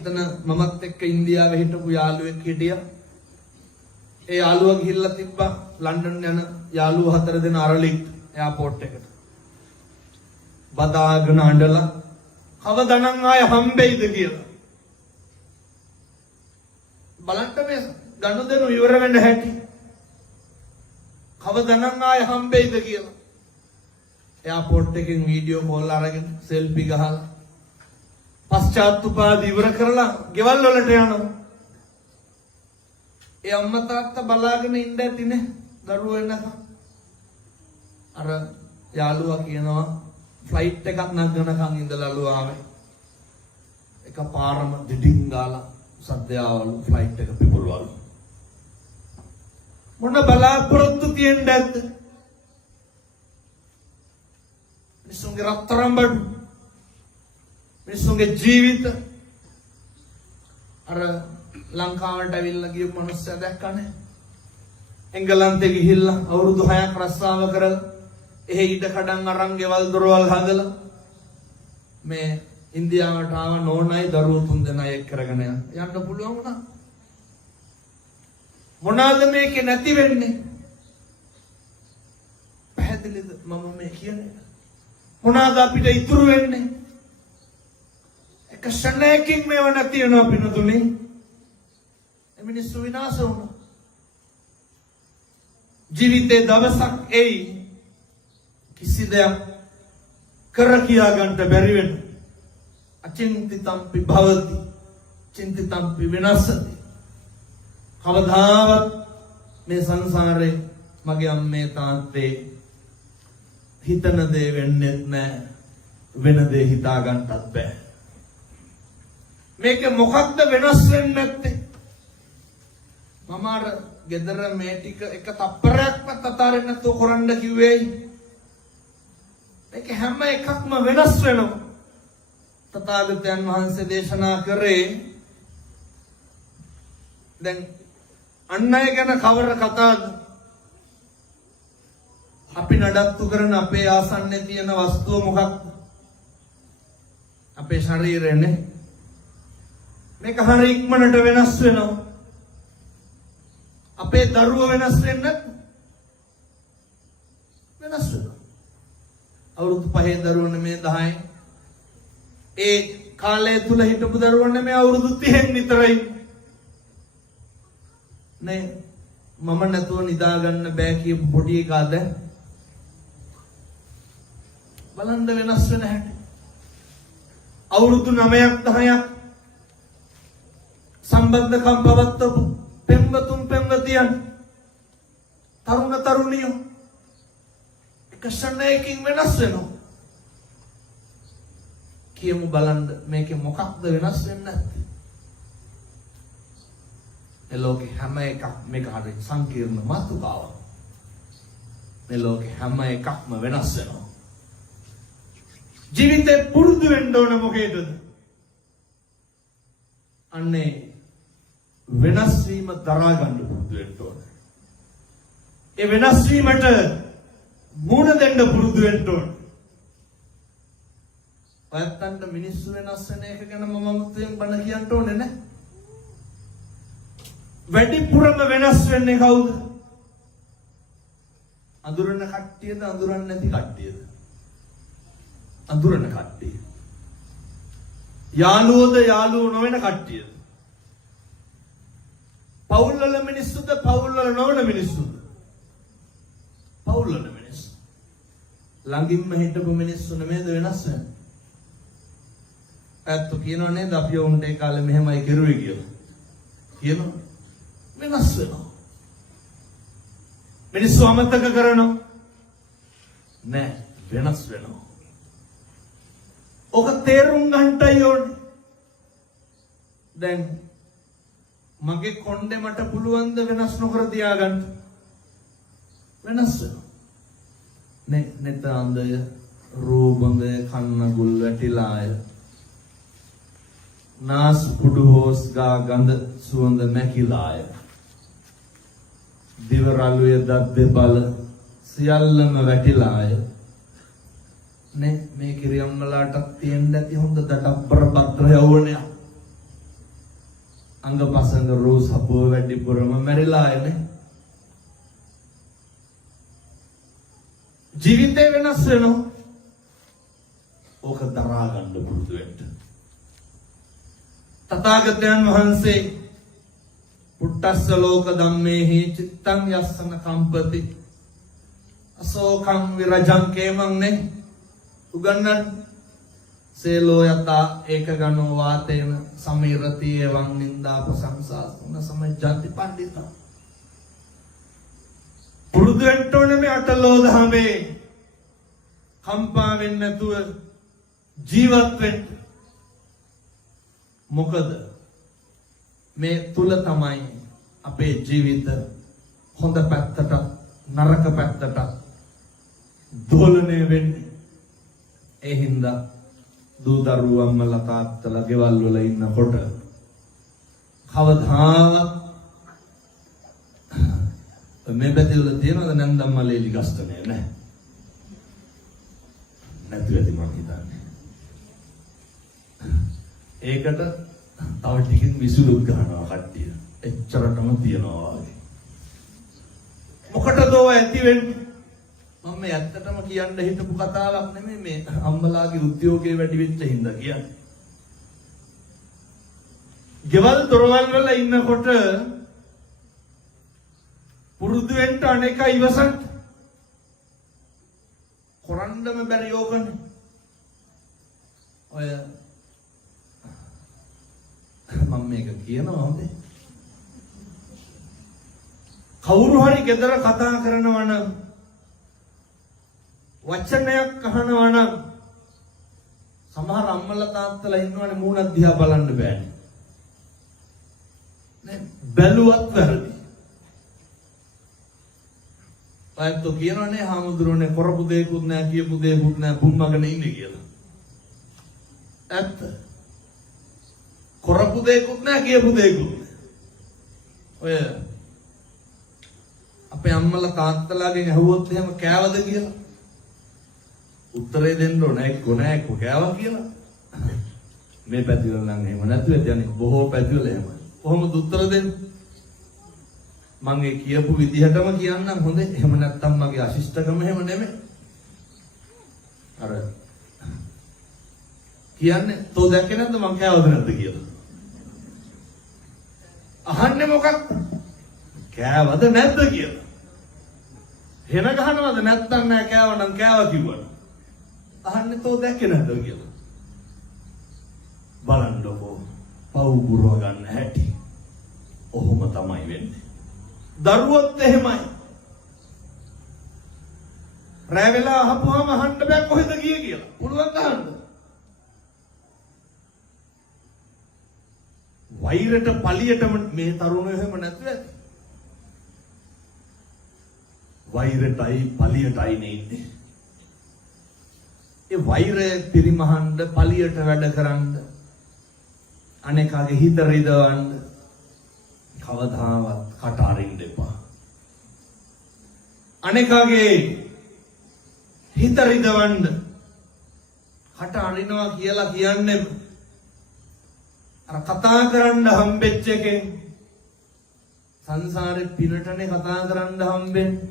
එතන මමත් එක්ක ඉන්දියාවේ හිටපු යාළුවෙක් හිටියා. ඒ යාළුවා ගිහිල්ලා තිබ්බා ලන්ඩන් යන යාළුවෝ 4 දෙනා අරලිට් එයාපෝට් එකට. බදාගෙන අඬලා කවදානම් ආය හම්බෙයිද කියලා. බලන්න මේ ගනුදෙනු ඉවර වෙන්න හැටි. කවදානම් ආය හම්බෙයිද කියලා. එයාපෝට් එකෙන් වීඩියෝ කෝල් අරගෙන සෙල්ෆි ගහලා පශ්චාත්තුපාද ඉවර කරලා ගෙවල් වලට යනවා. ඒ අම්මා තාත්තා බලාගෙන ඉන්න ඇතිනේ දරුවෝ එන්නකම්. අර යාළුවා කියනවා ෆ්ලයිට් එකක් නගනකම් ඉඳලාලු ආවේ. එකපාරම දිඩින් ගාලා සද්දයාවලු ෆ්ලයිට් එක පිපුරවලු. මොන බලාපොරොත්තු තියෙන්නේ නැද්ද? මිනිස්සුන්ගේ රත්තරන් බඩු, මිනිස්සුන්ගේ ජීවිත. අර ලංකාවට ඇවිල්ලා ගිය මිනිස්සු දැක්කනේ. එංගලන්තේ ගිහිල්ලා අවුරුදු 6ක් රස්සාව කරලා එහෙ ඊට කඩන් අරන් ගෙවල් දොරවල් හදලා මේ ඉන්දියාවට ආව නෝනයි දරුවෝ 3 දෙනා එක් කරගෙන යන්න පුළුවන් වුණා. මොනවාද මේකේ නැති වෙන්නේ? පැහැදිලිද මම මේ කියන්නේ? මොනවාද අපිට ඉතුරු වෙන්නේ? එක ශරණයකින් මේව නැති වෙනවා පින්නතුනේ. මිනිස්සු විනාශ වුණා. ජීවිතේ දවසක් එයි කිසි දෙයක් කර කියා ගන්නට බැරි වෙන. අචින්තිතම්පි භවති චින්තිතම්පි විනාශති. කවදාවත් මේ සංසාරේ මගේ අම්මේ තාත්තේ හිතන දේ වෙන්නේ නැහැ. වෙන දේ හිතා ගන්නත් බෑ. මේක මොකක්ද වෙනස් වෙන්නේ නැත්තේ? මම අර ගෙදර මේ ටික එක තප්පරයක්වත් අතාරින්න නැතුව කරන්න කිව්වේයි. මේක හැම එකක්ම වෙනස් වෙනවා. තථාගතයන් වහන්සේ දේශනා කරේ දැන් අන් අය ගැන කවර කතාවද? අපි නඩත්තු කරන අපේ ආසන්නයේ තියෙන වස්තුව මොකක්ද? අපේ ශරීරයනේ. මේක හරිය ඉක්මනට වෙනස් වෙනවා. අපේ දරුව වෙනස් වෙන්නේ වෙනස් වෙනවා. අවුරුදු 5 දරුවෝ නෙමේ 10. ඒ කාලය තුල හිටපු දරුවෝ නෙමේ අවුරුදු 30න් විතරයි. නේ මම නැතුව නිදා ගන්න බෑ කියපු පොඩි එකාද බලන්න වෙනස් වෙන හැටි. අවුරුදු 9ක් 10ක් සම්බන්ධකම් පවත්වපු පෙම්වතුන් පෙම්වතියන් තරුණ තරුණියෝ එක ශරණයකින් වෙනස් වෙනවා. කියමු බලන්න මේකේ මොකක්ද වෙනස් වෙන්නේ නැත්තේ? මේ ලෝකේ හැම එකක් මේක හරි සංකීර්ණ මාතෘකාවක්. මේ ලෝකේ හැම එකක්ම වෙනස් වෙනවා. ජීවිතේ පුරුදු වෙන්න ඕන මොකේද? අන්නේ වෙනස් වීම දරා ගන්න පුරුදු වෙන්න ඕන. ඒ වෙනස් වීමට මුණ දෙන්න පුරුදු වෙන්න ඕන. ඔයත්තන්ට මිනිස්සු වෙනස් වෙන එක ගැන මම මුතුයෙන් බණ කියන්න ඕනේ නැහැ. වැඩිපුරම වෙනස් වෙන්නේ කවුද? අඳුරන කට්ටියද අඳුරන්නේ නැති කට්ටියද? අඳුරන කට්ටිය. යාළුවෝද යාළුවෝ නොවන කට්ටියද? පවුල් වල මිනිස්සුද පවුල් වල නොවන මිනිස්සුද? පවුල් වල මිනිස්සු. ළඟින්ම හිටපු මිනිස්සු නෙමෙයිද වෙනස් වෙන්නේ? ඇත්ත කියනවා නේද අපි උන්ට ඒ කාලේ මෙහෙමයි කරුවේ කියලා. කියනවා වෙනස් වෙනවා. මිනිස්සු අමතක කරනවා. නෑ වෙනස් වෙනවා. ඔක තේරුම් ගන්නටයි ඕනේ. දැන් මගේ කොණ්ඩේ මට පුළුවන් ද වෙනස් නොකර තියාගන්න? වෙනස් වෙනවා. නේ නෙතාන්දය රූපඳය කන්න ගුල් වැටිලාය නාස් කුඩු හොස් ගා ගඳ සුවඳ මැකිලාය දිව රළුවේ දත් දෙබල සියල්ලම වැටිලාය. නේ මේ කිරියම්මලාටත් තියෙන්න ඇති හොඳ දඩබ්බර පත්‍ර යවණයක්. අංගපසංග රෝස් හපුව වැඩිපුරම මැරිලායනේ. ජීවිතේ වෙනස් වෙනවා. ඕක දරා ගන්න පුරුදු වෙන්න. තථාගතයන් වහන්සේ පුට්ටස්ස ලෝක ධම්මේහි චිත්තං යස්සන කම්පති අසෝකං විරජං කේමං උගන්නන් සේලෝ යතා ඒක ගනෝ වාතේන සමීරති එවං නින්දා ප්‍රශංසාසුන සමජ්ජන්ති පණ්ඩිතා. පුරුදු වෙන්න ඕනේ මේ අටලෝ දහමේ කම්පා වෙන්නේ නැතුව ජීවත් වෙන්න. මොකද මේ තුල තමයි අපේ ජීවිත හොඳ පැත්තට නරක පැත්තට දෝලණය වෙන්නේ. ඒ හින්දා දූ දරුවෝ අම්මලා තාත්තලා ගෙවල් වල ඉන්නකොට කවදාවත් මේ පැත්තේ වල තියෙනවද නන්දම්මලේලි ගස්තනේ නැහැ. නැති වෙති මම හිතන්නේ. ඒකට තව ටිකකින් විසුලුත් ගන්නවා කට්ටිය. එච්චරටම තියනවා වගේ. මොකටද ඔය ඇති වෙන්නේ? මම මේ ඇත්තටම කියන්න හිතපු කතාවක් නෙමෙයි මේ අම්මලාගේ උද්‍යෝගයේ වැඩි වෙච්ච හින්දා කියන්නේ. ගෙවල් දොරවල් වල ඉන්නකොට පුරුදු වෙන්න අනේක ඉවසන් කරන්නම බැරි යෝකනේ. ඔය මම මේක කියනවා හොඳේ. කවුරු හරි ගෙදර කතා කරනවා නම් වචනයක් අහනවා නම් සමහර අම්මලා තාත්තලා ඉන්නවනේ මූණ දිහා බලන්න බෑනේ. නේ බැලුවත් වැරදි. අයත් කියනවනේ හාමුදුරනේ කරපු දෙයක්වත් නෑ කියපු දෙයක්වත් නෑ බුම්මගෙන ඉන්නේ කියලා. ඇත්ත. කරපු දෙයක්වත් නෑ කියපු දෙයක්වත් නෑ. ඔය අපේ අම්මලා තාත්තලාගෙන් අහුවොත් එහෙම කෑවද කියලා උත්තරේ දෙන්න ඕන එක්ක නෑ එක්ක කෑවා කියලා. මේ පැතිවල නම් එහෙම නැතුව යන්නේ බොහෝ පැතිවල එහෙම. කොහොමද උත්තර දෙන්නේ? මම ඒ කියපු විදිහටම කියන්නම් හොඳේ. එහෙම නැත්තම් මගේ අශිෂ්ටකම එහෙම නෙමෙයි. අර කියන්නේ තෝ දැක්කේ නැද්ද මං කෑවද නැද්ද කියලා. අහන්නේ මොකක්ද? කෑවද නැද්ද කියලා. හෙන ගහනවද නැත්තම් නෑ කෑව නම් කෑවා කිව්වද? අහන්නේ තෝ දැක්කේ නැද්ද කියලා. බලන්නකෝ පව් පුරව ගන්න හැටි. ඔහොම තමයි වෙන්නේ. දරුවොත් එහෙමයි. රැ වෙලා අහපුවාම අහන්න බෑ කොහෙද ගියේ කියලා. පුළුවන් අහන්න. වෛරයට පලියටම මේ තරුණයෝ එහෙම නැතුව ඇති. වෛරයටයි පලියටයි නෙන්නේ. ඒ වෛරය පිරිමහන්න පලියට වැඩ කරන්න අනේකාගේ හිත රිදවන්න කවදාවත් කට අරින්න එපා. අනේකාගේ හිත රිදවන්න කට අරිනවා කියලා කියන්නේ අර කතා කරන්න හම්බෙච්ච එකෙන් සංසාරේ පිනටනේ කතා කරන්න හම්බෙන්නේ.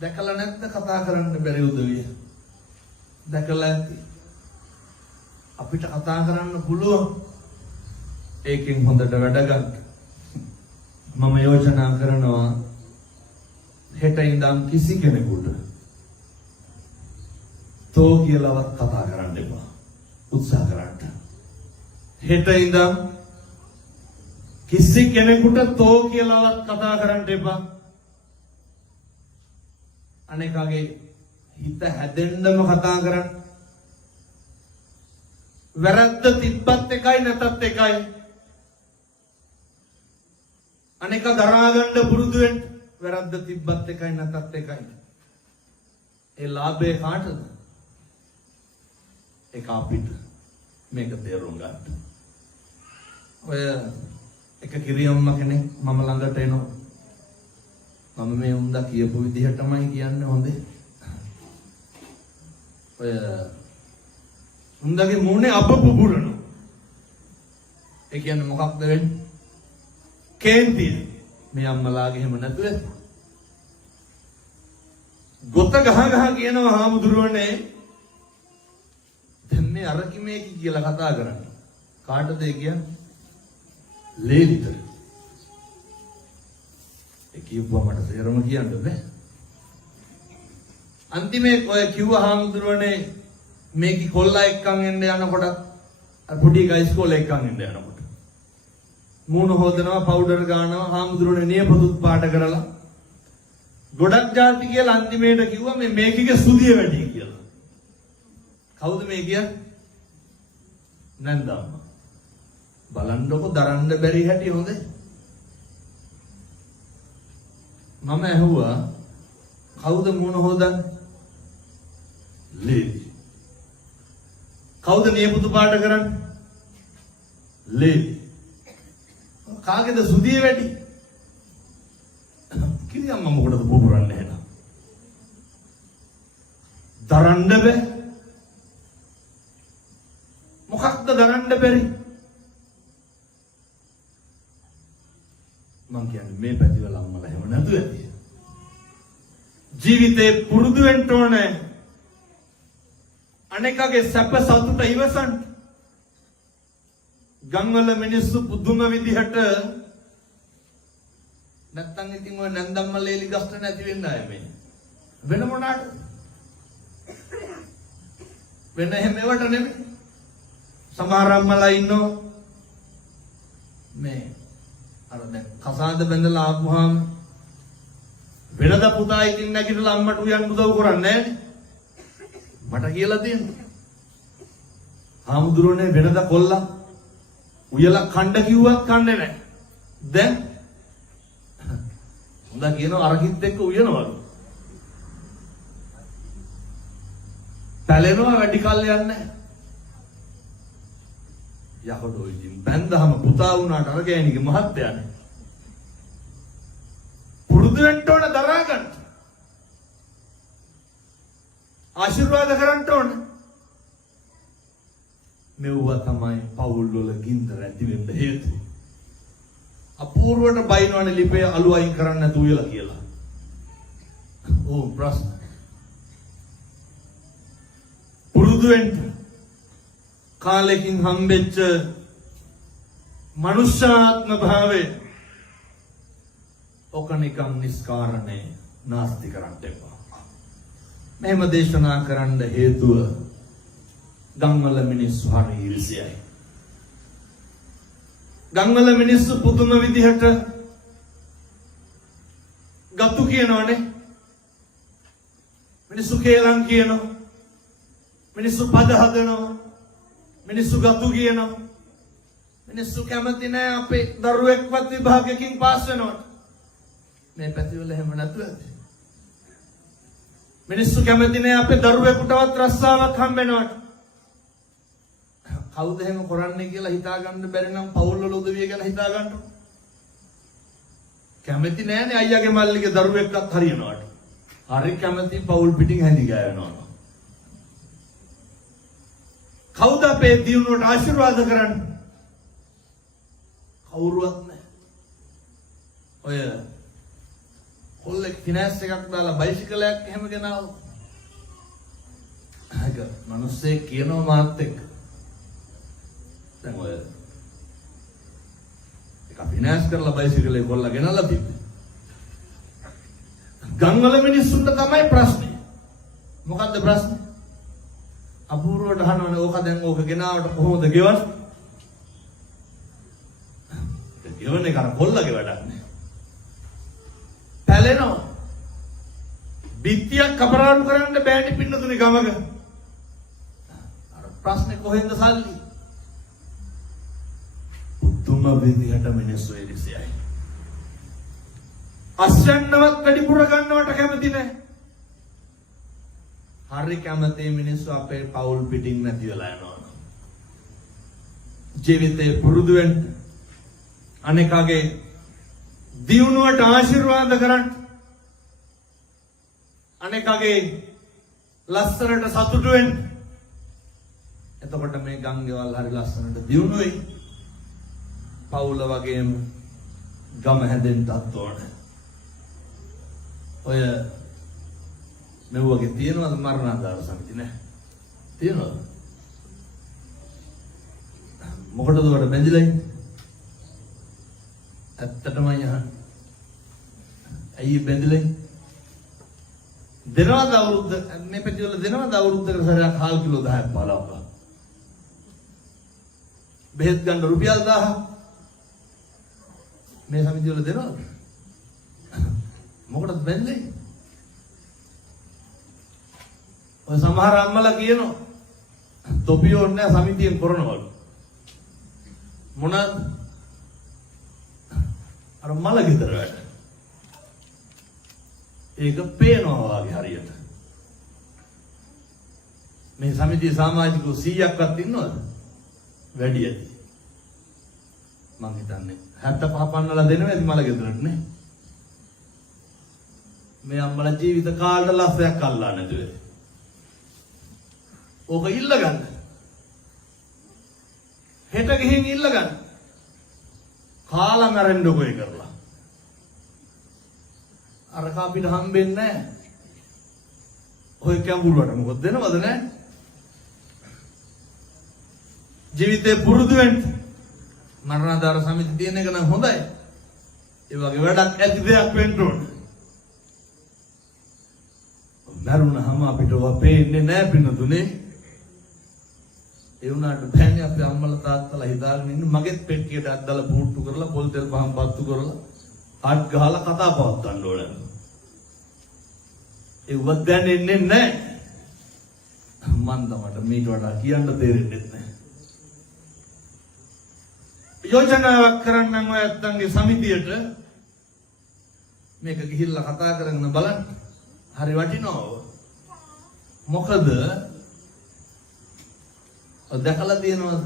දැකලා නැත්ද කතා කරන්න බැරි උදවිය? දැකලා ඇති. අපිට කතා කරන්න පුළුවන්. ඒකෙන් හොඳට වැඩ ගන්න. මම යෝජනා කරනවා හෙට ඉඳන් කිසි කෙනෙකුට තෝ කියලාවත් කතා කරන්න එපා. උත්සාහ කරන්න. හෙට ඉඳන් කිසි කෙනෙකුට තෝ කියලාවත් කතා කරන්න එපා. අනේකගේ හිත හැදෙන්නම කතා කරන්න. වැරද්ද තිබ්බත් එකයි නැතත් එකයි. අනේක දරා ගන්න පුරුදු වෙන්න. වැරද්ද තිබ්බත් එකයි නැතත් එකයි. ඒ ලාභේ කාටද? ඒක අපිට. මේක තේරුම් ගන්න. ඔය එක කිරියම්ම කෙනෙක් මම ළඟට එනවා. මම මේ උන්දා කියපු විදිහටමයි කියන්නේ හොඳේ. ඔය උන්දගේ මූණේ අප පුපුරනවා. ඒ කියන්නේ මොකක්ද වෙන්නේ? කේන්තිය. මේ අම්මලාගේ එහෙම නැතුව ගොත ගහ කියනවා හාමුදුරුවනේ දැන් මේ අරකි මේකි කියලා කතා කරන්නේ. කාටද ඒ කියන්නේ? ලේලිට. ඒ කියුවා මට තේරම කියන්න බෑ. අන්තිමේ ඔය කිව්ව හාමුදුරුවනේ මේකි කොල්ලා එක්කන් එන්න යනකොට අර පොඩි ගයි ඉස්කෝලේ එක්කන් එන්න යනකොට මූණ හොදනවා පවුඩර් ගන්නවා හාමුදුරුවනේ නියපොතුත් පාට කරලා ගොඩක් ජාති කියලා අන්තිමේට කිව්වා මේ මේකිගේ සුදිය වැඩි කියලා. කවුද මේ කියන්නේ? නැන්දම්ම. බලන්නකො දරන්න බැරි හැටි හොඳේ. මම ඇහුවා කවුද මූණ හොදන්නේ? ලේලි. කවුද නියපොතු පාට කරන්නේ? ලේලි. කාගේද සුදිය වැඩි? කිරියම්ම මොකටද පුපුරන්නේ එහෙනම්? දරන්න බෑ. මොකක්ද දරන්න බැරි? මං කියන්නේ මේ පැතිවල අම්මලා එහෙම නැතුව ඇති. ජීවිතේ පුරුදු වෙන්න ඕනේ අනේකගේ සැප සතුට ඉවසන්න. ගම්වල මිනිස්සු පුදුම විදිහට නැත්තම් ඉතින් ඔය නැන්දම්මලේලි ගස්ත නැති වෙන්න ආයේ මේ වෙන මොනාට වෙන එහෙම ඒවට නෙමෙයි. සමහර අම්මලා ඉන්නෝ මේ අර දැන් කසාද බැඳලා ආපුවාම වෙනද පුතා ඉතින් නැගිටලා අම්මට උයන් උදව් කරන්නේ නැහනේ. මට කියලා දෙන්න. ආමුදුරනේ වෙනද කොල්ලා උයලා කණ්ඩ කිව්වත් කන්නේ නැහැ. දැන් හොඳ කියනවා අරකිත් එක්ක උයනවලු. පැලෙනවා වැඩි කල් යන්නේ නැහැ. යහොදෝ ඉතින් බැන්දහම පුතා වුණාට අර ගෑණිගේ මහත්තයානේ. පුරුදු වෙන්න ඕන දරා ගන්න. ආශිර්වාද කරන්න ඕන. මෙව්වා තමයි පවුල් වල ගින්දර ඇති වෙන්න හේතුව. අපූර්වට බයිනවනේ ලිපේ අලු අයින් කරන්න නැතුව කියලා කියලා. ඕ ප්‍රශ්න. පුරුදු වෙන්න කාලෙකින් හම්බෙච්ච මනුෂ්‍යාත්ම භාවය ඔකනිකම් නිස්කාරණේ නාස්ති කරන්න එපා. මෙහෙම දේශනා කරන්න හේතුව ගම්වල මිනිස්සු හරි ඉරිසියයි. ගම්වල මිනිස්සු පුදුම විදිහට ගතු කියනවනේ. මිනිස්සු කේලම් කියනවා. මිනිස්සු පද හදනවා. මිනිස්සු ගතු කියනවා. මිනිස්සු කැමති නැහැ අපේ දරුවෙක්වත් විභාගයකින් පාස් වෙනවට. මේ පැතිවල එහෙම නැතුවද? මිනිස්සු කැමති නැහැ අපේ දරුවෙකුටවත් රස්සාවක් හම්බෙනවට. කවුද එහෙම කරන්නේ කියලා හිතා ගන්න බැරි නම් පවුල් වල උදවිය ගැන හිතා ගන්න. කැමති නැහැනේ අයියාගේ මල්ලිගේ දරුවෙක්වත් හරියනවට. හරි කැමති පවුල් පිටින් හැඳි ගෑවෙනවා. කවුද අපේ දිනුවට ආශිර්වාද කරන්නේ? කවුරුවත් නැහැ. ඔය කොල්ලෙක් ෆිනෑන්ස් එකක් දාලා බයිසිකලයක් එහෙම ගෙනාවා. අහක මිනිස්සේ කියනවා මාත් එක්ක. දැන් ඔය එක ෆිනෑන්ස් කරලා බයිසිකලේ කොල්ලා ගෙනල්ලා තිබ්බේ. ගම්වල මිනිස්සුන්ට තමයි ප්‍රශ්නේ. මොකද්ද ප්‍රශ්නේ? අපූර්වට අහනවනේ ඕක දැන් ඕක ගෙනාවට කොහොමද ගෙවන්නේ? ගෙවන්නේ කර කොල්ලගේ වැඩක් නේ. පැලෙනවා. බිත්තියක් කපරාරු කරන්න බෑනේ පින්නතුනේ ගමක. අර ප්‍රශ්නේ කොහෙන්ද සල්ලි? උතුම් විදිහට මිනිස්සු ඉරිසියයි. අස්සන්නවත් වැඩිපුර ගන්නවට කැමති නැහැ. හරි කැමති මිනිස්සු අපේ පවුල් පිටින් නැති වෙලා යනවා. ජීවිතේ පුරුදු වෙන්න අනේකගේ දියුණුවට ආශිර්වාද කරන්න. අනේකගේ ලස්සනට සතුටු වෙන්න. එතකොට මේ ගම්ගෙවල් හරි ලස්සනට දියුණු වෙයි. පවුල වගේම ගම හැදෙන්නත් ඕන. ඔය මෙව්වගේ තියෙනවද මරණාධාර සමිති නැහැ? තියෙනවද? මොකටද උඩ බැඳිලා ඉන්නේ? ඇත්තටම යහන්. ඇයි බැඳිලා ඉන්නේ? දෙනවද අවුරුද්ද මේ පැතිවල දෙනවද අවුරුද්දකට සැරයක් හාල් කිලෝ 10ක් 15ක්? බෙහෙත් ගන්න රුපියල් 1000ක් මේ සමිතිය වල දෙනවද? මොකටද බැඳිලා ඉන්නේ? ඔය සමහර අම්මලා කියනවා තොපිය ඕනේ නැහැ සමිතියෙන් කරනවලු. මොනවාද? අර මල ගෙදර වැඩ. ඒක පේනවා වගේ හරියට. මේ සමිතිය සමාජිකව 100ක්වත් ඉන්නවද? වැඩි ඇති. මං හිතන්නේ 75 පන්නලා දෙනවා ඇති මල ගෙදරට නේ. මේ අම්මලා ජීවිත කාලෙට ලස්සයක් අල්ලා නැතුව. ඕක ඉල්ල ගන්න. හෙට ගිහින් ඉල්ල ගන්න. කාලා මැරෙන්නකො ඒ කරලා. අර අපිට හම්බෙන්නේ නැහැ. ඔය කැඹුරුවට මොකද දෙනවද නැහැ? ජීවිතේ පුරුදු වෙන්න මරණාධාර සමිති තියෙන එක නම් හොඳයි. ඒ වගේ වැඩක් ඇති දෙයක් වෙන්න ඕන. මරුණාම අපිට වපේන්නේ නැහැ පින්නතුනේ. ඒ වුණාට බෑනේ අපේ අම්මලා තාත්තලා හිතාගෙන ඉන්න මගෙත් පෙට්ටියට අද්දලා පුට්ටු කරලා පොල් තෙල් පහන් පත්තු කරලා අත් ගහලා කතා පවත්වන්න ඕන. ඒ වත් දැනෙන්නේ නැහැ. මන්දමට මේක වඩා කියන්න තේරෙන්නේ නැහැ. යෝජනාවක් කරන්නම් ඔය අත්තන්ගේ සමිතියට මේක ගිහිල්ලා කතා කරගෙන බලන්න. හරි වටිනවා. මොකද දැකලා තියෙනවා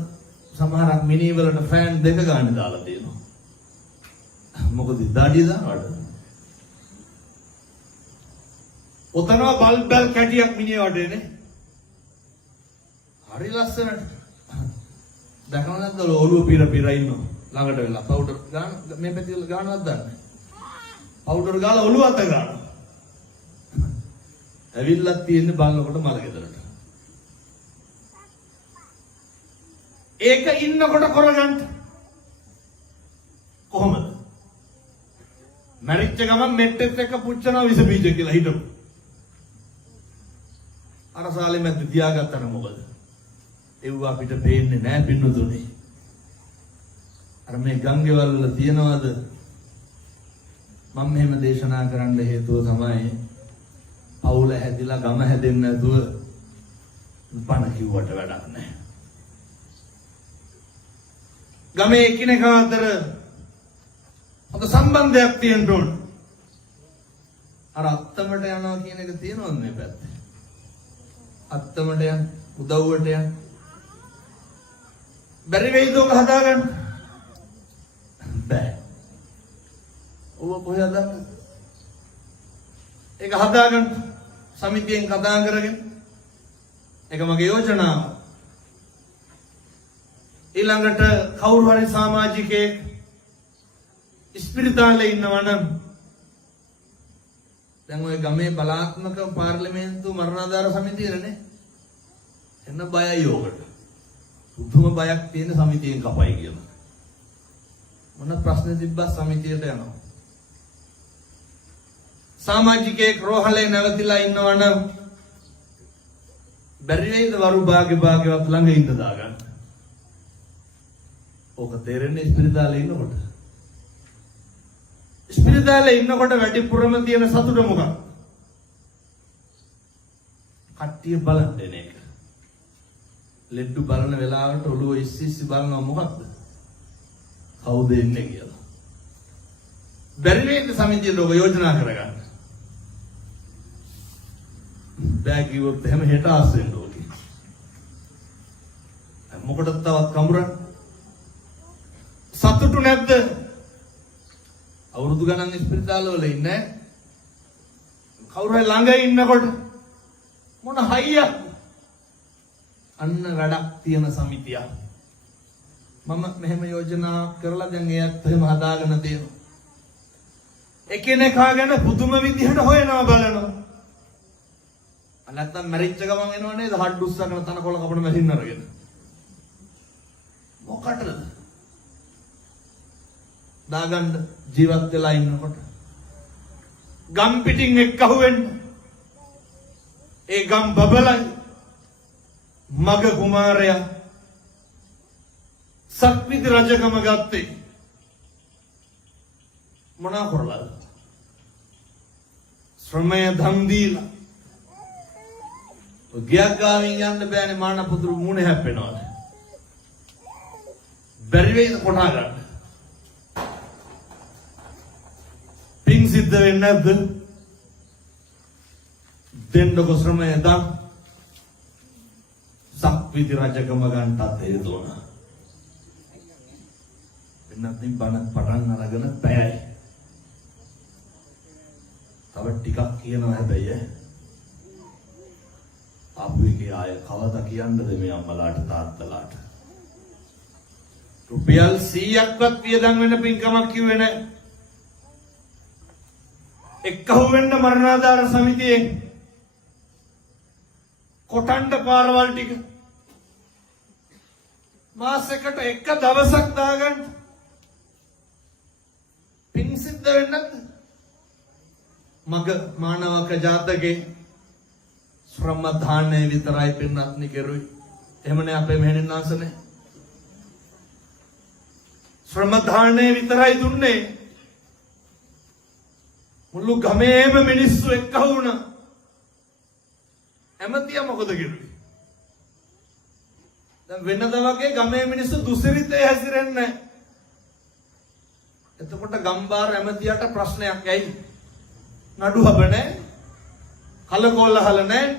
සමහරක් මිනි වලට ෆෑන් දෙක ගන්න දාලා තියෙනවා. මොකද දාඩිය දානවට. ඔතනවා බල්බල් කැටියක් මිනිහ වටේනේ. හරි ලස්සනට. දැකලා නැද්ද ඔළුව පිර ඉන්නවා. ළඟට වෙලා පවුඩර් ගන්න මේ පැති වල ගන්නවත් දන්නේ. පවුඩර් ගාලා ඔළුව අත ගන්නවා. ඇවිල්ලා තියෙන්නේ බලනකොට මල ගෙදරට. ඒක ඉන්නකොට කරගන්න කොහොමද? මැරිච්ච ගමන් මෙට්ටෙත් එක්ක පුච්චනවා විස බීජ කියලා හිතමු. අර සාලේ මැද්ද තියාගත්තම මොකද? ඒව අපිට පේන්නේ නැහැ පින්නතුනේ. අර මේ ගංගේවල් වල තියනවාද? මම මෙහෙම දේශනා කරන්න හේතුව තමයි පවුල හැදිලා ගම හැදෙන්නේ නැතුව බණ කිව්වට වැඩක් නැහැ. ගමේ එකිනෙකා අතර හොඳ සම්බන්ධයක් තියෙන්න ඕන. අර අත්තමට යනවා කියන එක තියෙනවද මේ පැත්තේ? අත්තමට යන උදව්වට යන බැරි වෙයිද ඔක හදාගන්න? බෑ. ඔබ කොහෙද හදාගන්න? ඒක හදාගන්න සමිතියෙන් කතා කරගෙන ඒක මගේ යෝජනාව. ඊළඟට කවුරු හරි සමාජිකයෙක් ඉස්පිරිතාලේ ඉන්නවා නම් දැන් ඔය ගමේ බලාත්මක පාර්ලිමේන්තු මරණාධාර සමිතියනේ එන්න බයයි යෝකට. පුදුම බයක් තියෙන සමිතියෙන් කපයි කියලා. මොන ප්‍රශ්න තිබ්බා සමිතියට යනවා. සමාජිකයෙක් රෝහලේ නැවතිලා ඉන්නවා නම් බැරි වේද වරු භාග්‍යවත් ළඟ ඉඳ දාගන්න. ඕක තේරෙන්නේ ඉස්පිරිතාලේ ඉන්නකොට. ඉස්පිරිතාලේ ඉන්නකොට වැඩිපුරම තියෙන සතුට මොකක්ද? කට්ටිය බලන් දෙන එක. ලෙඩ්ඩු බලන වෙලාවට ඔළුව ඉස්සි බලනවා මොකක්ද? කවුද එන්නේ කියලා. බැරි වේද සමිතියට ඔබ යෝජනා කරගන්න. බෑ කිව්වොත් එහෙම හෙට ආසෙන්න ඕකේ. මොකටද තවත් කඹරන්නේ? සතුටු නැද්ද? අවුරුදු ගණන් ඉස්පිරිතාල වල ඉන්නේ කවුරු හරි ළඟ ඉන්නකොට මොන හයියක් අන්න වැඩක් තියෙන සමිතියක්. මම මෙහෙම යෝජනා කරලා දැන් ඒත් එහෙම හදාගෙන තියෙනවා. එකිනෙකා ගැන පුදුම විදිහට හොයනවා බලනවා. නැත්තම් මැරිච්ච ගමන් එනව නේද හඩ් උස්සගෙන තනකොළ කපන මැෂින් අරගෙන. මොකටද? දාගන්න ජීවත් වෙලා ඉන්නකොට ගම් පිටින් එක්කහුව වෙන්න ඒ ගම් බබලයි මග කුමාරයා සක්විති රජකම ගත්තේ මොනා කරලාද? ශ්‍රමය ධම් දීලා. ගියක් ගාමින් යන්න බෑනේ මාන පුදුරු මූණ හැප්පෙනවා. බැරි වේද කොටා ගන්න? පින් සිද්ධ වෙන්නේ නැද්ද? දෙන්නකො ශ්‍රමය ධම් සක්විති රජකම ගන්නටත් හේතුවන. එන්නත් බණ පටන් අරගෙන පැයයි. තව ටිකක් කියනවා හැබැයි අපු එකේ ආය කවදා කියන්නද මේ අම්මලාට තාත්තලාට? රුපියල් 100ක්වත් වියදම් වෙන පින්කමක් කිව්වේ නැහැ. එක්කහුව වෙන්න මරණාධාර සමිතියෙන් කොටන්ඩ පාරවල් ටික මාසෙකට එක දවසක් දාගන්න පින් සිද්ධ වෙන්නේ නැද්ද? මග මානවක ජාතකේ ශ්‍රම දානය විතරයි පින්නත්නි කෙරුවේ. එහෙමනේ අපේ මෙහෙණින් ආසනේ. ශ්‍රම දානය විතරයි දුන්නේ. මුළු ගමේම මිනිස්සු එක්ක වුණා. ඇමතියා මොකද කෙරුවේ? දැන් වෙනද වගේ ගමේ මිනිස්සු දුසිරිතේ හැසිරෙන්නේ නැහැ. එතකොට ගම්බාර ඇමතියට ප්‍රශ්නයක් ඇයි? නඩු හබ නැහැ. කලකෝලහල නැහැ.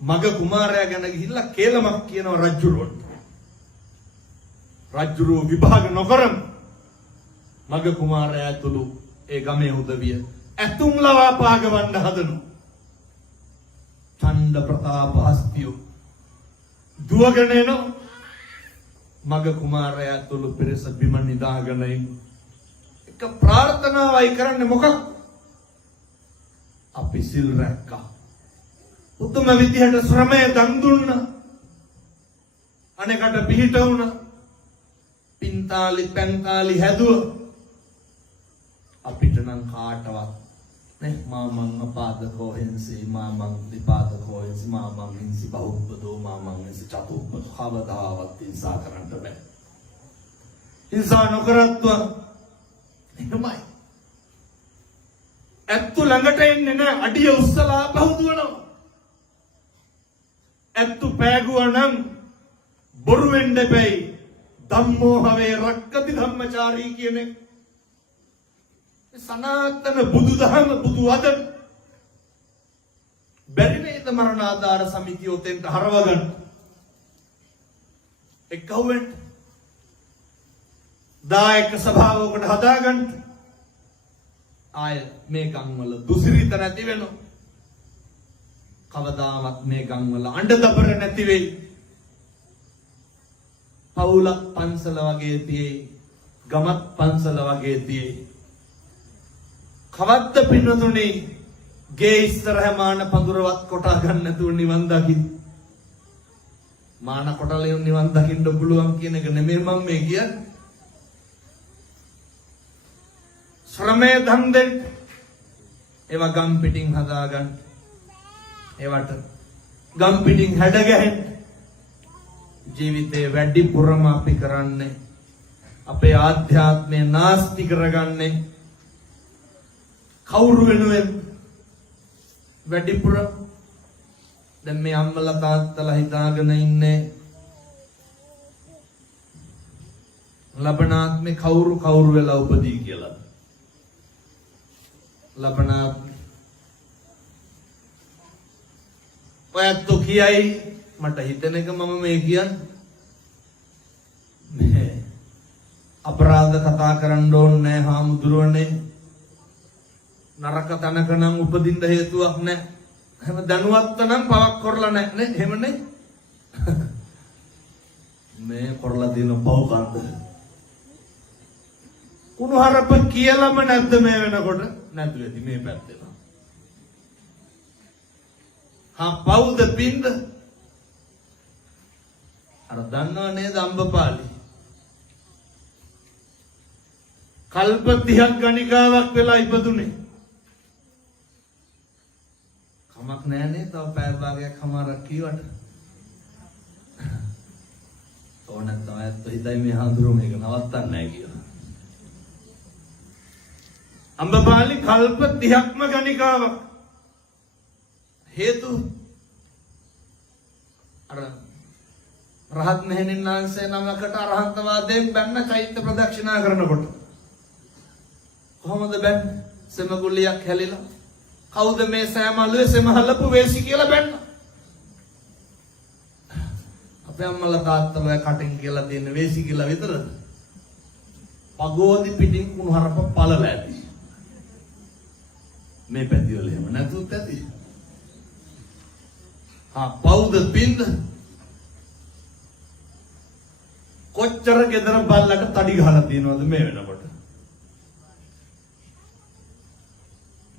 මග කුමාරයා ගැන ගිහිල්ලා කේලමක් කියනවා රජුරොත්. රජුරෝ විභාග නොකරම මග කුමාරයා ඇතුළු ඒ ගමේ උදවිය ඇතුම් ලවා පාගවන්න හදනු. ඡණ්ඩ ප්‍රතාප හස්තියෝ දුවගෙන එනවා. මග කුමාරයා ඇතුළු පිරිස බිම නිදාගෙන ඉන්න. එක ප්‍රාර්ථනාවයි කරන්නේ මොකක්? අපි සිල් රැක්කා. උතුම් විදිහට ශ්‍රමය දන් දුන්නා. අනේකට පිහිට වුණා. පින්තාලි පැන්තාලි හැදුවා. අපිට නම් කාටවත් නේ මාමං අපාදකෝ හින්සි මාමං විපාදකෝ හින්සි මාමං හින්සි බහුපදෝ මාමං හින්සි චතුප්පද කවදාවත් හිංසා කරන්න බෑ. හිංසා නොකරත්වා එහෙමයි. ඇත්තු ළඟට එන්නේ නැහැ. අඩිය උස්සලා බහුදුවනවා. ඇත්තු පෑගුවා නම් බොරු වෙන්න බෑයි. ධම්මෝ හවේ රක්කති ධම්මචාරී කියන්නේ සනාතන බුදුදහම බුදු වදන බැරි නේද මරණාධාර සමිතිය උතෙන්ට හරවගන්න එක්කවෙන්න දායක සභාවකට හදාගන්න ආය මේ ගම්වල දුසිරිත නැති වෙනවා. කවදාවත් මේ ගම්වල අඬදබර නැති වෙයි. පවුලක් පන්සල වගේ තියේ ගමක් පන්සල වගේ තියේ. කවද්ද පින්නතුනේ ගේ ඉස්සරහ මාන පඳුරවත් කොටා ගන්න නැතුව නිවන් දකින්න. මාන කොටලේ නිවන් දකින්න පුළුවන් කියන එක නෙමෙයි මම මේ කියන්නේ. ශ්‍රමයේ දන් දෙන්න. ඒවා ගම් පිටින් හදාගන්න. ඒවට ගම් පිටින් හැඩ ගැහෙන්න. ජීවිතේ වැඩිපුරම අපි කරන්නේ අපේ ආධ්‍යාත්මය නාස්ති කරගන්නේ කවුරු වෙනුවෙන් වැඩිපුර. දැන් මේ අම්මලා තාත්තලා හිතාගෙන ඉන්නේ ලබනාත්මේ කවුරු වෙලා උපදී කියලා. ලබනාත්මේ ඔයත් කියයි මට හිතෙන එක මම මේ කියන්නේ අපරාධ කතා කරන්න ඕනේ නැහැ හාමුදුරුවනේ. නරක තැනක නම් උපදින්න හේතුවක් නැහැ. එහෙම දැනුවත් නම් පවක් කරලා නැහැ නේ. එහෙමනේ. මේ කරලා දින පවකන්ද. කුණුහරුප කියලාම නැද්ද මේ වෙනකොට? නැද්ද වෙදි මේ පැත්තේ. පවුද පින්ද? අර දන්නව නේද අම්බපාලි? කල්ප 30ක් ගණිකාවක් වෙලා ඉපදුනේ. කමක් නෑ නේ තව පැය භාගයක් හමාරක් කීවට. ඕනක් තමයි හිතයි මේ හඳුරු මේක නවත්තන්න නෑ කියලා. අම්බපාලි කල්ප 30ක්ම ගණිකාවක්. හේතු අර රහත් මෙහෙණින් වහන්සේ නමකට අරහන්තවාදයෙන් බැන්න චෛත්‍ය ප්‍රදක්ෂිනා කරනකොට කොහොමද බැන්නේ? සෙමගුලියක් හැලිලා කවුද මේ සෑමලුවේ සෙමහලපු වේසි කියලා බැන්න. අපේ අම්මලා තාත්තලා කටින් කියලා තියෙන වේසි කියලා විතරද? පගෝදි පිටින් කුණුහරුප පළල ඇති. මේ පැතිවල එහෙම නැතුත් ඇති. පවුද පින්ද? කොච්චර ගෙදර බල්ලට තඩි ගහලා තියෙනවද මේ වෙනකොට?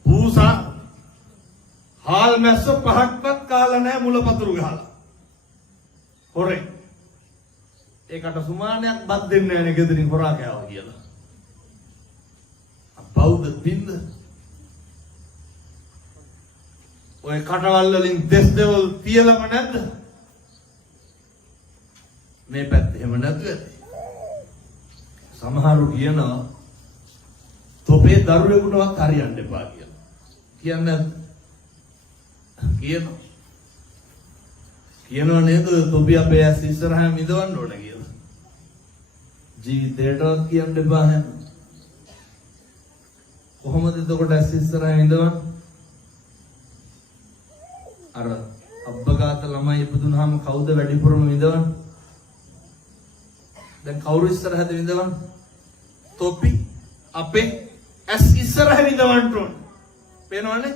පූසා හාල් මැස්ස පහක්වත් අහලා නැහැ මුල පතුරු ගහලා. හොරේ. ඒකට සුමානයක් බත් දෙන්නේ නැහැ නේ ගෙදරින් හොරා කෑවා කියලා. බෞද්ධ බින්ද ඔය කටවල් වලින් දෙස් දෙවල් තියලම නැද්ද? මේ පැත්ත එහෙම නැතුව සමහරු කියනවා තොපේ දරුවෙකුටවත් හරියන්න එපා කියලා. කියන්නේ කියනවා නේද තොපි අපේ ඇස් ඉස්සරහා මිදවන්න ඕන කියලා. ජීවිතේටවත් කියන්න එපා හැම. කොහොමද එතකොට ඇස් ඉස්සරහා මිදවන්නේ? අර අබ්බගාත ළමයි ඉපදුනහම කවුද වැඩිපුරම විඳවන්නේ? දැන් කවුරු ඉස්සරහද විඳවන්නේ? තොපි අපේ ඇස් ඉස්සරහ විඳවන්න ඕන. පේනවනේ?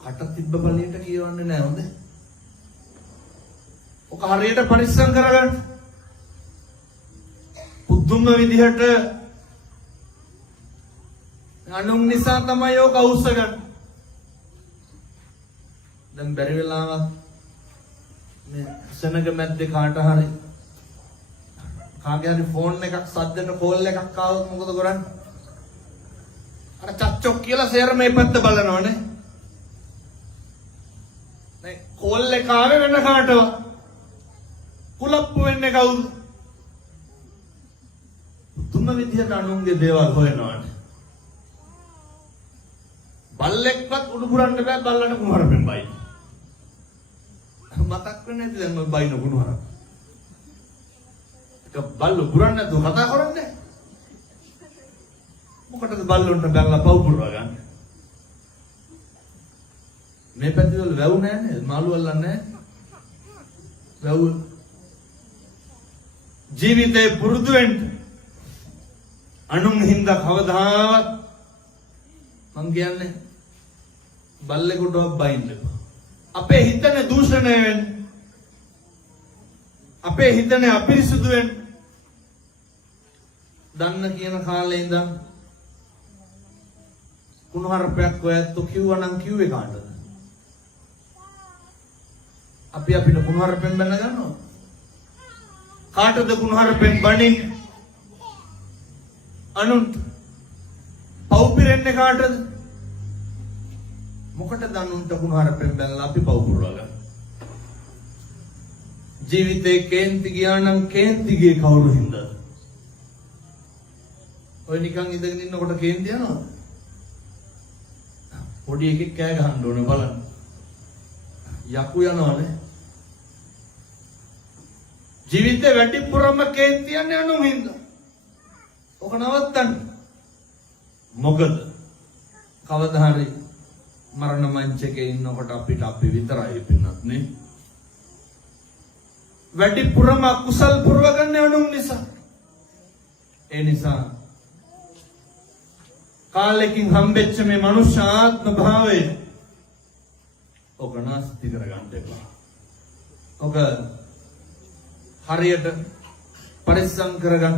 කට තිබ්බ බලයට කියවන්නේ නැහැ හොඳ. ඔක හරියට පරිස්සම් කරගන්න. පුදුම විදිහට අනුන් නිසා තමයි ඔක අවශ්‍යගන්නේ. දැන් බැරි වෙලාවක් මේ සෙනග මැද්දේ කාට හරි කාගේ හරි ෆෝන් එකක් සද්දෙට කෝල් එකක් ආවොත් මොකද කරන්නේ? අර චච්චොක් කියලා සේර මේ පැත්ත බලනවනේ. නේ කෝල් එක ආවේ වෙන කාටවත්. කුලප්පු වෙන්නේ කවුද? තුම විදියට අනුන්ගේ දේවල් හොයනවානේ. බල්ලෙක්වත් උඩු පුරන්න බෑ බල්ලට කුමාරපෙන් බයි. මතක් වෙන්නේ නැති දැන් මම බයින කුමාරපෙන්. ඒක බල්ල පුරන්න නැතුව කතා කරන්නේ. මොකටද බල්ලොන්ට බැලලා පව් පුරවා ගන්න? මේ පැතිවල වැව් නැහැ නේද? මාළු අල්ලන්නේ නැහැ. වැව් ජීවිතේ පුරුදු වෙන්න අනුන් හින්දා කවදාවත් මං කියන්නේ බල්ලෙකුටවත් බයින්න එපා. අපේ හිතනේ දූෂණය වෙන්නේ. අපේ හිතනේ අපිරිසුදු වෙන්නේ. දන්න කියන කාලේ ඉඳන් කුණුහරුපයක් ඔයත් කිව්වනම් කිව්වේ කාටද? අපි අපිට කුණුහරුපෙන් බැන ගන්නවා. කාටද කුණුහරුපෙන් බණින්නේ? අනුන්ට. පව් පිරෙන්නේ කාටද? මොකටද අනුන්ට කුණුහරුපෙන් බැලලා අපි පව් පුරවා ගන්න? ජීවිතේ කේන්ති ගියා නම් කේන්ති ගියේ කවුරු හින්දාද? ඔය නිකන් ඉඳගෙන ඉන්නකොට කේන්ති යනවා. පොඩි එකෙක් කෑ ගහන්න ඕනේ බලන්න. යකු යනවානේ. ජීවිතේ වැඩිපුරම කේන්ති යන්නේ අනුන් හින්දා. ඔක නවත්තන්න. මොකද කවදා හරි මරණ මංචකේ ඉන්නකොට අපිට අපි විතරයි පින්නත් නේ. වැඩිපුරම කුසල් පුරවගන්නේ අනුන් නිසා. ඒ නිසා කාලෙකින් හම්බෙච්ච මේ මනුෂ්‍ය ආත්ම භාවය ඔක නැස්ති කරගන්න එපා. ඔක හරියට පරිස්සම් කරගන්න.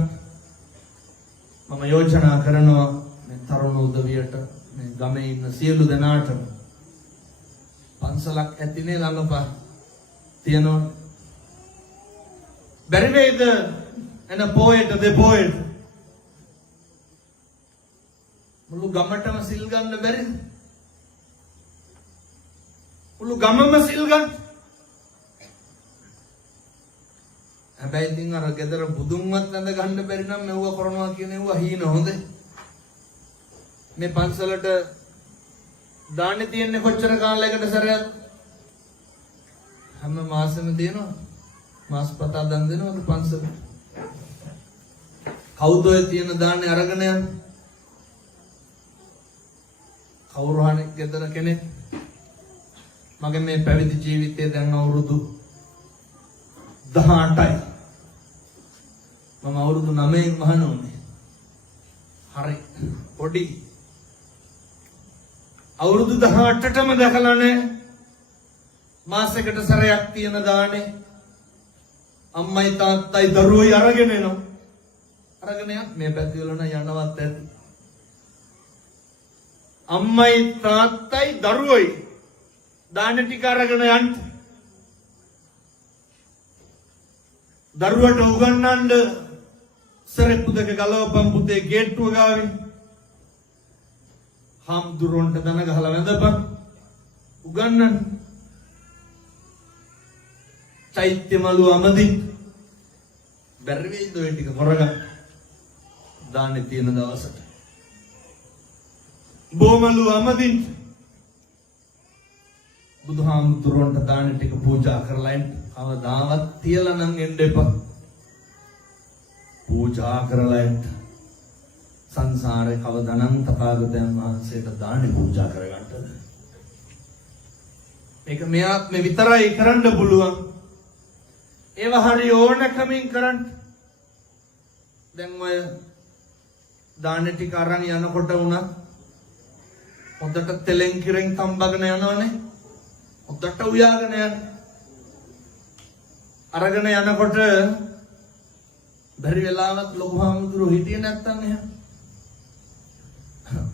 මම යෝජනා කරනවා මේ තරුණ උදවියට මේ ගමේ ඉන්න සියලු දෙනාටම පන්සලක් ඇතිනේ ළඟපා තියනවා. බැරි වේද එන පොයට දෙපොයට මුළු ගමටම සිල් ගන්න බැරිද? මුළු ගමම සිල් ගන්න. හැබැයි ඉතින් අර ගෙදර බුදුන්වත් නැඳ ගන්න බැරි නම් මෙව්ව කරනවා කියන ඒවා හීන හොඳේ. මේ පන්සලට දාන්නේ තියන්නේ කොච්චර කාලයකට සැරයක්? හැම මාසෙම දෙනවා. මාසපතා දන් දෙනවද පන්සල? කවුද ඔය තියෙන දාන්නේ අරගෙන යන්නේ? කවුරු හරි ගෙදර කෙනෙක් මගේ මේ පැවිදි ජීවිතේ දැන් අවුරුදු 18යි. මම අවුරුදු 9න් මහාන වුණේ. හරි පොඩි. අවුරුදු 18ටම දැකලා නැහැ. මාසෙකට සැරයක් තියෙන දානේ අම්මයි තාත්තයි දරුවෝයි අරගෙන එනවා. අරගෙන මේ පැති වල නම් යනවත් ඇති. අම්මයි තාත්තයි දරුවෝයි දාන ටික අරගෙන යන්න. දරුවට උගන්වන්න සරෙප්පු දෙක ගලවපන් පුතේ ගේට්ටුව ගාවින්. හාමුදුරුවන්ට දන ගහලා වැඳපන්. උගන්වන්න. චෛත්‍ය මළුව අමදින්. බැරි වෙයිද ඔය ටික කරගන්න. දාන්නේ තියෙන දවසට. බොමළුව අමදින්. බුදුහාමුදුරුවන්ට දාන ටික පූජා කරලා එන්න. අවදාවත් තියලා නම් එන්න එපා. පූජා කරලා එන්න. සංසාරේ කවදානම් තථාගතයන් වහන්සේට දානි පූජා කරගන්නද? මේක මෙයාත් මේ විතරයි කරන්න පුළුවන්. ඒව හරි ඕනකමින් කරන්න. දැන් ඔය දාන ටික අරන් යනකොට උනා හොඳට තෙලෙන් කිරෙන් තම්බගෙන යනවනේ. හොඳට උයාගෙන යන. අරගෙන යනකොට බැරි වෙලාවත් ලොකු හාමුදුරුවෝ හිටියේ නැත්තම් එහෙම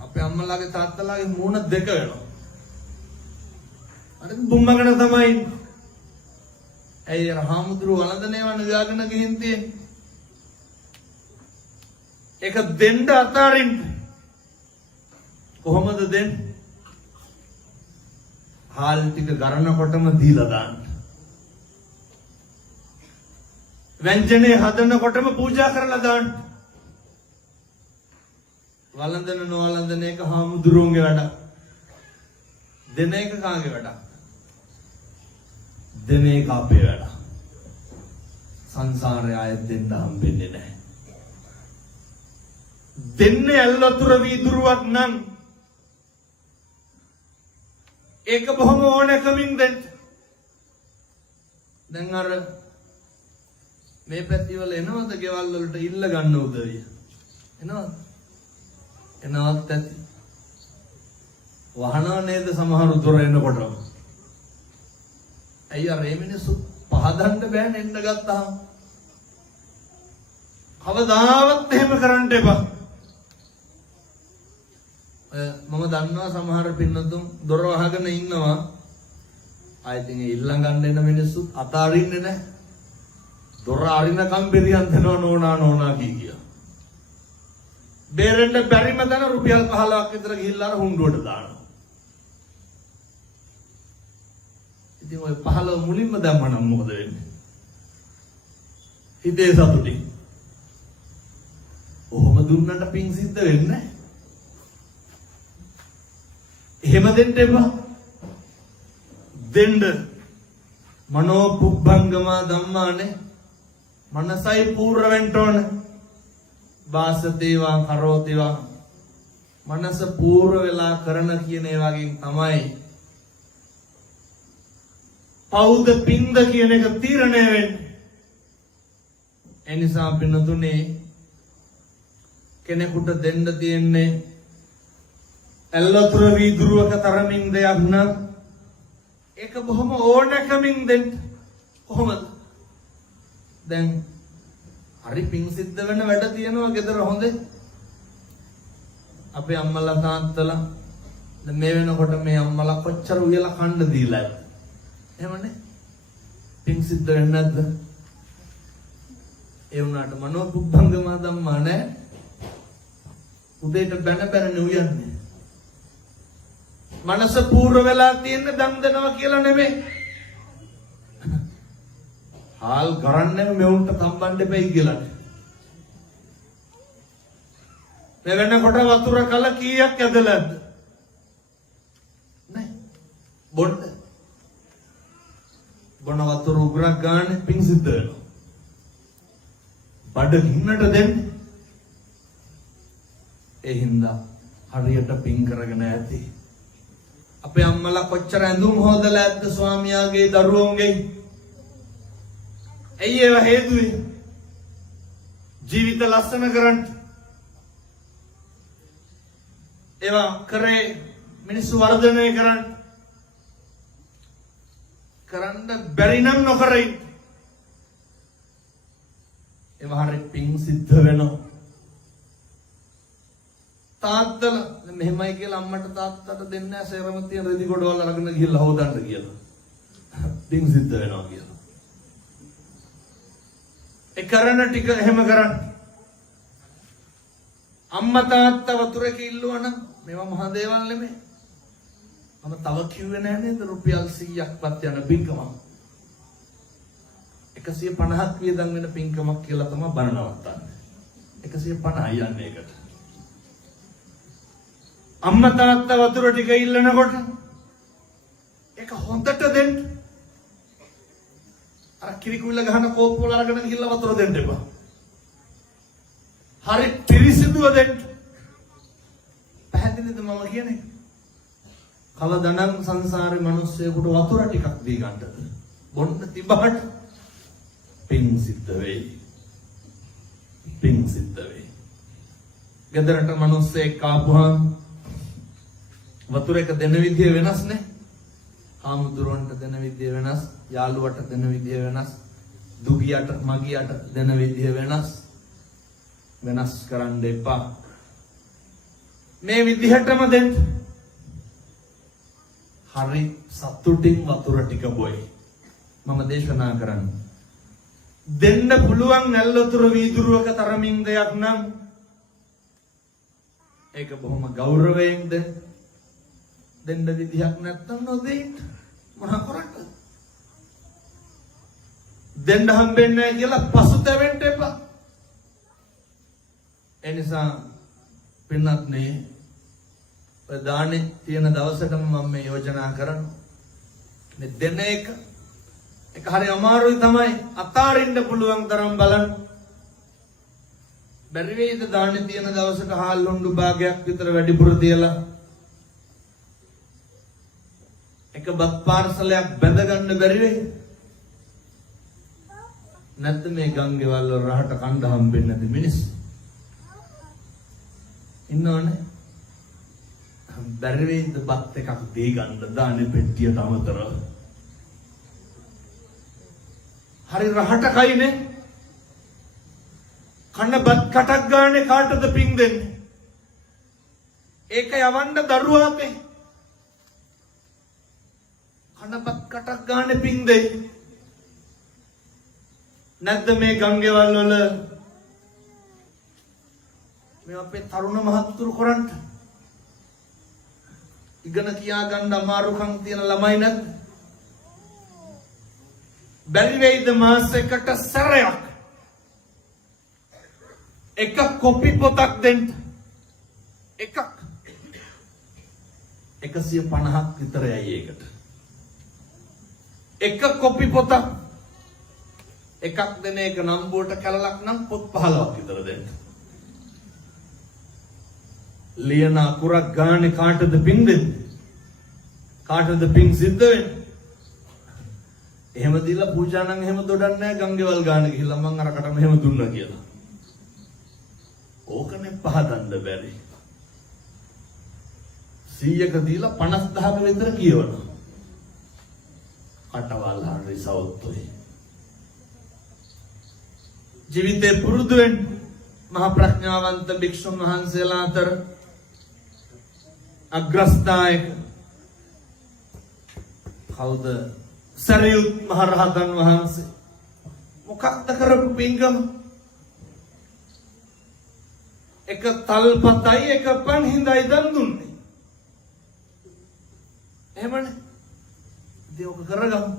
අපේ අම්මලාගේ තාත්තලාගේ මූණ දෙක වෙනවා. අර බුම්මගෙන තමයි. ඇයි අර හාමුදුරුවෝ වළඳනේවන උයාගෙන ගිහින් තියෙන්නේ. ඒක දෙන්න අතාරින්න. කොහොමද දෙන්නේ? හාල් ටික ගරනකොටම දීලා දාන්න. व्यंजने හදනකොටම පූජා කරලා දාන්න. වළඳන නොවළඳන එක හාමුදුරුවන්ගේ වැඩ. දෙන එක කාගේ වැඩ? දෙන එක අපේ වැඩ. සංසාරේ ආයෙත් දෙන්න හම්බෙන්නේ නැහැ. දෙන්නේ ඇල්ලතුර වීදුරුවක් නම් ඒක බොහොම ඕනකමින් දෙන්න. දැන් අර මේ පැතිවල එනවද ගෙවල් වලට ඉල්ල ගන්න උදවිය? එනවද? එනවත් ඇති. වහනවා නේද සමහරු දොර එනකොටම. අයියා මේ මිනිස්සු පහදන්න බෑ නෙන්න ගත්තාම. කවදාවත් එහෙම කරන්න එපා. මම දන්නවා සමහර පින්නතුන් දොර වහගෙන ඉන්නවා. ආයෙත් ඉල්ලන් ගන්න එන මිනිස්සු අතාරින්නේ නැහැ. දොර අරිනකම් බෙරියන් දෙනවා නෝනා කිය. බේරෙන්න බැරිම දන රුපියල් 15ක් විතර ගිහිල්ලා අර හුඬුවට දානවා. ඉතින් ඔය 15 මුලින්ම දැම්මනම් මොකද වෙන්නේ? හිතේ සතුටින්. ඔහොම දුන්නට පිං සිද්ධ වෙන්නේ නැහැ. එහෙම දෙන්න එපා. දෙන්න මනෝ පුබ්බංගමා ධම්මානේ මනසයි පූර්ව වෙන්න ඕන. වාසතේවා කරෝතේවා මනස පූර්ව වෙලා කරන කියන ඒ වගේ තමයි පෞද පින්ද කියන එක තීරණය වෙන්නේ. එනිසා පින්නතුනේ කෙනෙකුට දෙන්න තියෙන්නේ ඇල්ලතුර වීදුරුවක තරමින් දෙයක් නම් ඒක බොහොම ඕනකමින් දෙන්න. කොහොමද? දැන් හරි පිං සිද්ධ වෙන වැඩ තියෙනවා ගෙදර හොඳේ. අපේ අම්මලා තාත්තලා දැන් මේ වෙනකොට මේ අම්මලා කොච්චර උයලා කන්න දීලා ඇද්ද? එහෙමනේ. පිං සිද්ධ වෙන්නේ නැද්ද? ඒ වුණාට මනෝ පුබ්බංගම ධම්මා නැහැ. උදේට බැන උයන්නේ. මනස පූර්ව වෙලා තියෙන දන් දෙනවා කියලා නෙමෙයි. හාල් කරන්නේ මෙවුන්ට තම්බන්න දෙපයි කියලා. මේ වෙනකොට වතුර කල කීයක් ඇදලාද? නෑ. බොන වතුර උගරක් ගන්න පිං සිද්ධ වෙනවා. බඩ ගින්නට දෙන්නේ. ඒ හින්දා හරියට පිං කරගෙන ඇති. අපේ අම්මලා කොච්චර ඇඳුම් හොදලා ඇද්ද ස්වාමියාගේ දරුවෝන්ගේ. ඇයි ඒව හේතුවේ? ජීවිත ලස්සන කරන්න. ඒවා කරේ මිනිස්සු වර්ධනය කරන්න බැරි නම් නොකරයි. ඒවා හරිය පිං සිද්ධ වෙනවා. තාත්තලා මෙහෙමයි කියලා අම්මට තාත්තට දෙන්න සේරම තියෙන රෙදි ගොඩවල් අරගෙන ගිහිල්ලා හොදන්න කියලා. පින් සිද්ධ වෙනවා කියලා. ඒ කරන ටික එහෙම කරන්න. අම්මා තාත්තා වතුරක ඉල්ලුවා නම් මේවා මහ දේවල් නෙමෙයි. මම තව කිව්වේ නැහැ නේද රුපියල් 100ක්වත් යන පින්කමක්. 150ක් වියදම් වෙන පින්කමක් කියලා තමයි බණ නවත්තන්නේ. 150යි යන්නේ ඒකට. අම්මා තාත්තා වතුර ටික ඉල්ලනකොට ඒක හොඳට දෙන්න. අර කිරිකුල්ල ගහන කෝප්ප වල අරගෙන ගිහලා වතුර දෙන්න එපා. හරි පිරිසිදුව දෙන්න. පැහැදිලිද මම කියන්නේ? කවදානම් සංසාරේ මිනිස්සෙකුට වතුර ටිකක් දී ගන්නද? බොන්න තිබහට පින් සිද්ධ වෙයි. පින් සිද්ධ වෙයි. ගෙදරට මිනිස්සෙක් ආපුහම වතුර එක දෙන විදිය වෙනස් නේ. ආමුදුරන්ට දෙන විදිය වෙනස්, යාළුවට දෙන විදිය වෙනස්, දුගියට මගියට දෙන විදිය වෙනස්. වෙනස් කරන්න එපා. මේ විදිහටම දෙන්න. හරි සතුටින් වතුර ටික බොයි. මම දේශනා කරන්නේ. දෙන්න පුළුවන් නැල්වතුර වීදුරුවක තරමින් දෙයක් නම් ඒක බොහොම ගෞරවයෙන් දෙන්න විදිහක් නැත්තම් නොදෙන්න. මොනවා කරන්නද? දෙන්න හම්බෙන්නේ නැහැ කියලා පසුතැවෙන්න එපා. එනිසා පින්නත් නේ දානේ තියෙන දවසටම මම මේ යෝජනා කරනවා. මේ දෙන එක හරි අමාරුයි තමයි. අතාරින්න පුළුවන් තරම් බලන්න. බැරි වේද දානේ තියෙන දවසට හාල් ලොණ්ඩු භාගයක් විතර වැඩිපුර තියලා එක බත් පාර්සලයක් බැඳ ගන්න බැරි වෙයි. නැත්නම් මේ ගංගේවල් වල රහට කණ්ඩ හම්බෙන්නේ නැති මිනිස්සු ඉන්නවනේ. බැරි වේද බත් එකක් දී ගන්න දානේ පෙට්ටියට අමතරව. හරි රහට කයිනේ. කන්න බත් කටක් ගානේ කාටද පිං දෙන්නේ? ඒක යවන්න දරුවාගේ. කන්න බත් කටක් ගානේ පිං දෙයි. නැද්ද මේ ගංගේවල් වල මේ අපේ තරුණ මහත්තුරු කරන්ට ඉගෙන කියා ගන්න අමාරුකම් තියෙන ළමයි නැද්ද? බැරි වේද මාසෙකට සැරයක් එක කොපි පොතක් දෙන්න. එකක් 150ක් විතරයි ඒකට. එක කොපි පොතක් එකක් දෙන එක නම්බුවට කැලලක් නම් පොත් 15ක් විතර දෙන්න. ලියන අකුරක් ගානේ කාටද පින් දෙන්නේ? කාටද පින් සිද්ධ වෙන්නේ? එහෙම දීලා පූජා නම් එහෙම දොඩන්නේ නැහැ ගංගේවල් ගාන ගිහිල්ලා මං අරකට මෙහෙම දුන්නා කියලා. ඕකනේ පහදන්න බැරි. 100ක දීලා 50000ක විතර කියවනවා. අටවල් හරි සවුත්තුයි. ජීවිතේ පුරුදු වෙන්න මහා ප්‍රඥාවන්ත භික්ෂුන් වහන්සේලා අතර අග්‍රස්ථායක කවුද? සරියුත් මහ රහතන් වහන්සේ. මොකක්ද කරපු පින්කම? එක තල්පතයි එක පන් හිඳයි දන් දුන්නේ. එහෙමනේ. ඉතින් ඔක කරගමු.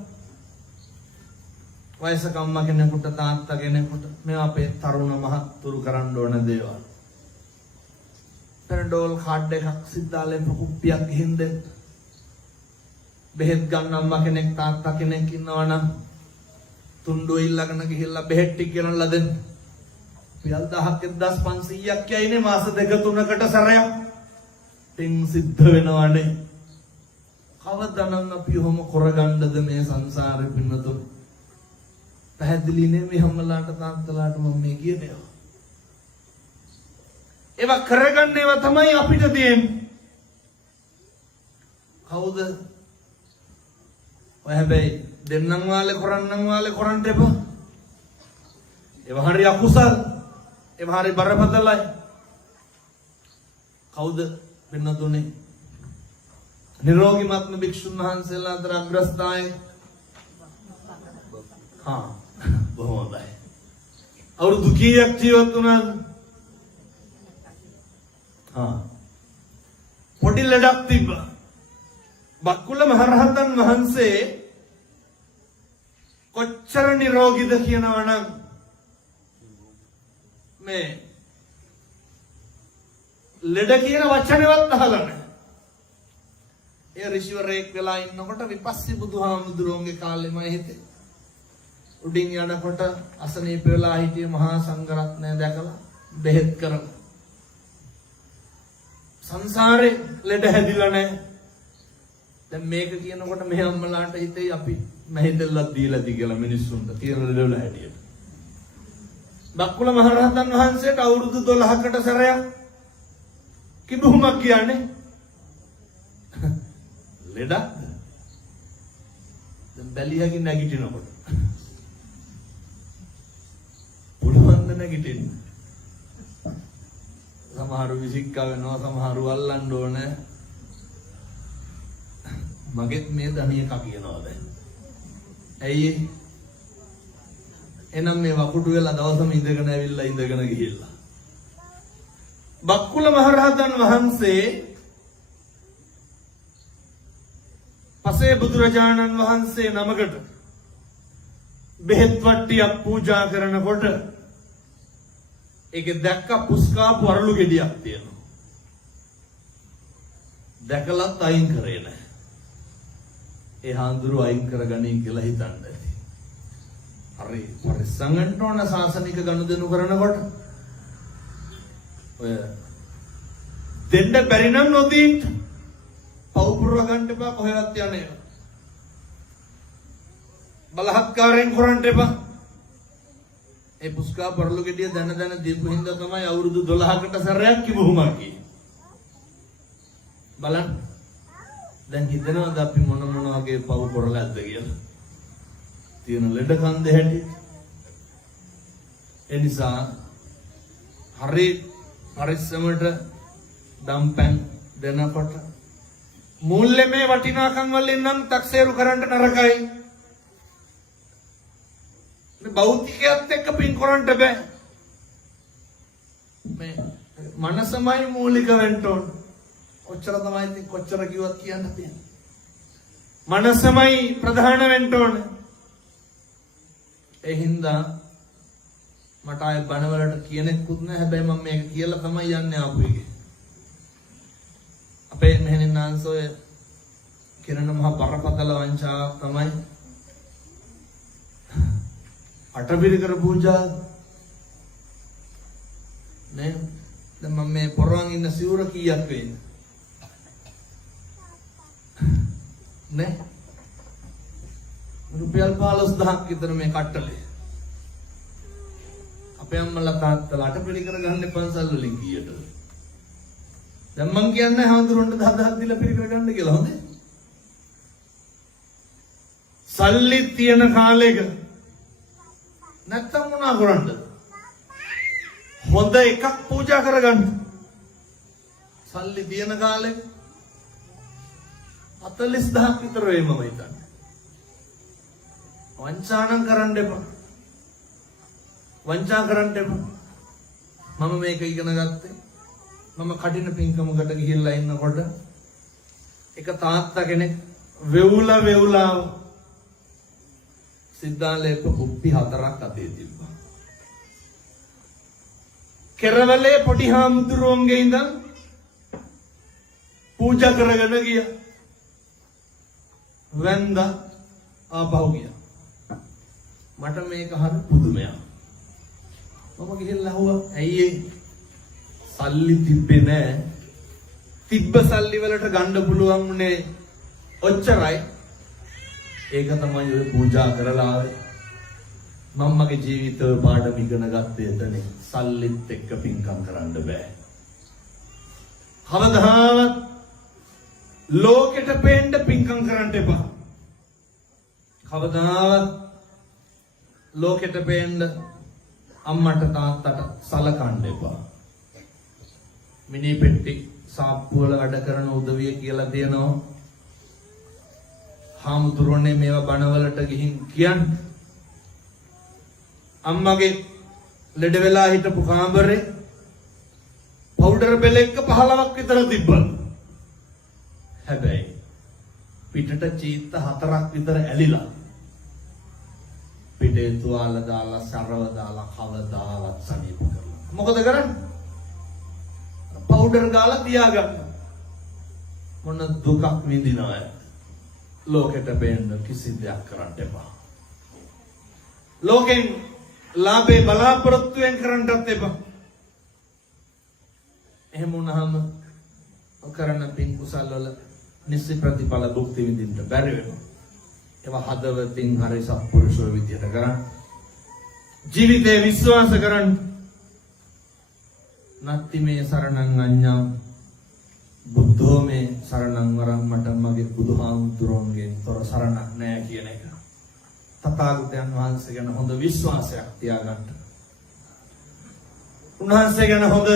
වයසක අම්මා කෙනෙකුට තාත්තා කෙනෙකුට මේවා අපේ තරුණ මහත්තුරු කරන්න ඕන දේවල්. පැරඩෝල් කාඩ් එකක් සිද්ධාලෙන් කුප්පියක් ගිහින් දෙන්න. බෙහෙත් ගන්න අම්මා කෙනෙක් තාත්තා කෙනෙක් ඉන්නවා නම් තුන්ඩුව ඉල්ලගෙන ගිහිල්ලා බෙහෙත් ටික ගෙනල්ලා දෙන්න. පියල් 1000ක් 1500ක් යයිනේ මාස 2-3කට සැරයක්. පින් සිද්ධ වෙනවනේ. කවදානම් අපි ඔහොම කරගන්නද මේ සංසාරේ පින්නතුනේ? පැහැදිලි නේ මේ හැමලාට තාත්තලාට මම මේ කියන්නේ. ඒවා කරගන්න ඒවා තමයි අපිට තියෙන්නේ. කවුද? ඔය හැබැයි දෙන්නම් වාලේ කරන්න එපා. ඒවා හරි අකුසල්. ඒවා හරි බරපතලයි. කවුද පින්නතුනේ නිරෝගීමත්ම භික්ෂුන් වහන්සේලා අතර අග්‍රස්ථායේ බොහොම හොඳයි. අවුරුදු කීයක් ජීවත් වුණාද? පොඩි ලඩක් තිබ්බා. බක්කුල මහරහතන් වහන්සේ කොච්චර නිරෝගීද කියනවා නම් මේ ලෙඩ කියන වචනේවත් අහලා නැහැ. ඒ ඍෂිවරයෙක් වෙලා ඉන්නකොට විපස්සී බුදුහාමුදුරුවන්ගේ කාලෙම හිතේ උඩින් යනකොට අසනීප වෙලා හිටිය මහා සංඝරත්නය දැකලා බෙහෙත් කරන සංසාරේ ලෙඩ හැදිලා නැහැ. දැන් මේක කියනකොට මේ අම්මලාට හිතේ අපි මහින්දල්ලක් දීලාද කියලා මිනිස්සුන්ට තියෙන ලෙඩවල හැටියට. බක්කුල මහරහතන් වහන්සේට අවුරුදු 12කට සැරයක් කිඹුමක් කියන්නේ ලෙඩක්. දැන් බැලියකින් නැගිටිනකොට පුළුවන් ද නැගිටින්න? සමහරු විසික්ක වෙනවා, සමහරු අල්ලන්න ඕනේ. මගෙත් මේ ධනිය කකියනවා දැන්. ඇයි? එනම් මේ වකුටු වෙලා දවසම ඉඳගෙන ඇවිල්ලා ඉඳගෙන ගිහිල්ලා. බක්කුල මහරහතන් වහන්සේ පසේ බුදුරජාණන් වහන්සේ නමකට බෙහෙත් වට්ටියක් පූජා කරනකොට ඒකේ දැක්ක පුස්කාපු අරලු ගෙඩියක් තියෙනවා. දැකලත් අයින් කරේ නැහැ. ඒ හාමුදුරු අයින් කරගනින් කියලා හිතන්නේ. හරි පරිස්සම්ෙන් ඕන සාසනික ගනුදෙනු කරනකොට ඔය දෙන්න බැරි නම් නොදී පවුපුරව ගන්න එපා, කොහෙවත් යන්නේ බලහත්කාරයෙන් කරන්න එපා. ඒ පුස්කා පරලු ගෙඩිය දන දීපු හින්දා තමයි අවුරුදු 12කට සැරයක් කිඹුමක් ගියේ. බලන්න දැන් හිතනවාද අපි මොන වගේ පව් කරලාද කියලා? තියෙන ලෙඩ කන්ද හැටි. ඒ නිසා හරි පරිස්සමට දම්පැන් දෙනකොට මූල්‍යමය වටිනාකම් වලින් නම් තක්සේරු කරන්න නරකයි. මේ භෞතිකයත් එක්ක පින් කරන්න බෑ. මේ මනසමයි මූලික වෙන්න ඕන. කොච්චර තමයි ඉතින් කොච්චර කිව්වත් කියන්න තියෙන්නේ. මනසමයි ප්‍රධාන වෙන්න ඕන. ඒ හින්දා මට ආයේ බණවලට කියනෙකුත් නැහැ. හැබැයි මම මේක කියලා තමයි යන්නේ ආපු එකේ. අපේ මෙහෙණින් ආන්සෝය කිරණ මහා බරපතල වංචාවක් තමයි අටපිරිකර පූජා නේ. දැන් මම මේ පොරවන් ඉන්න සිවුර කීයක් වෙන්නේ නේ? රුපියල් 15000ක් විතර මේ කට්ටලේ. අපේ අම්මලා තාත්තලා අටපිරිකර ගන්න පන්සල් වලින් කීයටද? දැන් මං කියන්නේ හාමුදුරන්ට 10000ක් දීලා පිරිකර ගන්න කියලා. හොඳේ. සල්ලි තියෙන කාලෙක නැත්තම් මොනා කරන්නද? හොඳ එකක් පූජා කරගන්න. සල්ලි තියෙන කාලෙක 40000ක් විතර වෙයි මම හිතන්නේ. වංචානම් කරන්න එපා. වංචා කරන්න එපා. මම මේක ඉගෙන ගත්තේ මම කඩින පින්කමකට ගිහිල්ලා ඉන්නකොට එක තාත්තා කෙනෙක් වෙවුලා සිද්ධාලේප කුප්පි 4ක් අතේ තිබ්බා. කෙරවලේ පොඩි හාමුදුරුවන්ගේ ඉඳන් පූජා කරගෙන ගියා. වැන්දා ආපහු ගියා. මට මේක හරි පුදුමයක්. මම ගිහිල්ලා අහුවා ඇයි සල්ලි තිබ්බේ නෑ? තිබ්බ සල්ලි වලට ගන්න පුළුවන් උනේ ඔච්චරයි. ඒක තමයි ඔය පූජා කරලා ආවේ. මම මගේ ජීවිතේ පාඩම ඉගෙන ගත්තේ එතනේ. සල්ලිත් එක්ක පින්කම් කරන්න බෑ. කවදාවත් ලෝකෙට පෙන්න පින්කම් කරන්න එපා. කවදාවත් ලෝකෙට පෙන්න අම්මට තාත්තට සලකන්න එපා. මිනි පෙට්ටි සාප්පු වල වැඩ කරන උදවිය කියලා දෙනවා. හාමුදුරනේ මේවා බණවලට ගිහින් කියන්නේ. අම්මගේ ලෙඩ වෙලා හිටපු කාමරේ පවුඩර් බෙල එක 15ක් විතර තිබ්බලු. හැබැයි පිටට චීත්ත 4ක් විතර ඇලිලා. පිටේ තුවාල දාලා සරව දාලා කවදාවත් සනීප කරලා. මොකද කරන්නේ? පවුඩර් ගාලා තියාගන්න. මොන දුකක් විඳිනවද? ලෝකෙට බෙන්න කිසි දෙයක් කරන්න එපා. ලෝකෙන් ලාභේ බලාපොරොත්තුෙන් කරන්නත් එපා. එහෙම වුණාම කරන පින් කුසල් වල නිසි ප්‍රතිඵල භුක්ති විඳින්න බැරි වෙනවා. ඒවා හදවතින් හරි සත්පුරුෂෝ විදියට කරන්න. ජීවිතේ විශ්වාස කරන්න. නත්ති මේ සරණං අඤ්ඤා බුද්ධෝ මේ සරණං වරං මට මගේ බුදුහාමුදුරන්ගෙන් තොර සරණක් නැහැ කියන එක. තථාගතයන් වහන්සේ ගැන හොඳ විශ්වාසයක් තියාගන්න. උන්වහන්සේ ගැන හොඳ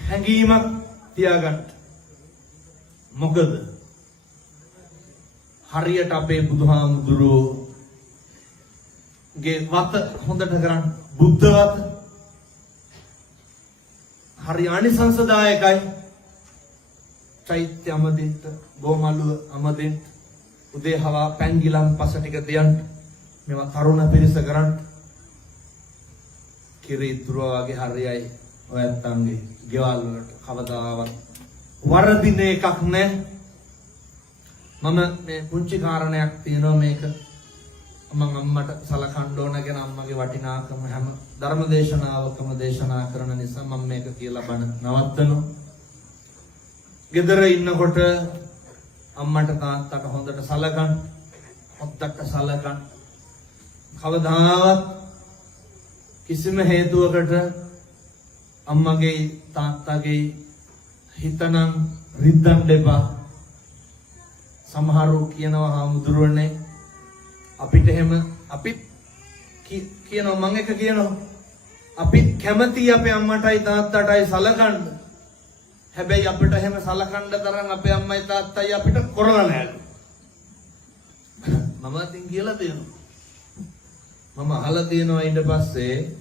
හැඟීමක් තියාගන්න. මොකද හරියට අපේ බුදුහාමුදුරුවෝගේ වත හොඳට කරන්න. බුද්ධ වත හරි ආනිසංසදායකයි. චෛත්‍ය අමදින්න, ගෝමලුව අමදින්න, උදේ හවා පැංගිලම් පස ටික තියන්න. මේවා තරුණ පිරිස කරන්න. කිරිතුරුවා වගේ හරියයි ඔයත් අංගේ ගෙවල් වලට කවදාවත් වරදින එකක් නැහැ. මම මේ පුංචි කාරණයක් තියෙනවා මේක මම අම්මට සලකන්න ඕන ගැන අම්මගේ වටිනාකම හැම ධර්ම දේශනාවකම දේශනා කරන නිසා මම මේක කියලා බණ නවත්තනවා. ගෙදර ඉන්නකොට අම්මට තාත්තට හොඳට සලකන්න, හොද්දට සලකන්න. කවදාවත් කිසිම හේතුවකට අම්මගේ තාත්තගේ හිතනම් රිද්දන්න එපා. සමහරව කියනවා හාමුදුරුවනේ අපිට එහෙම අපිත් කියනවා මම එක කියනවා අපිත් කැමති අපේ අම්මටයි තාත්තටයි සලකන්න. හැබැයි අපිට එහෙම සලකන්න තරම් අපේ අම්මයි තාත්තයි අපිට කරලා නැහැලු. මම අතින් කියලා දෙනවා. මම අහලා තියෙනවා ඊට පස්සේ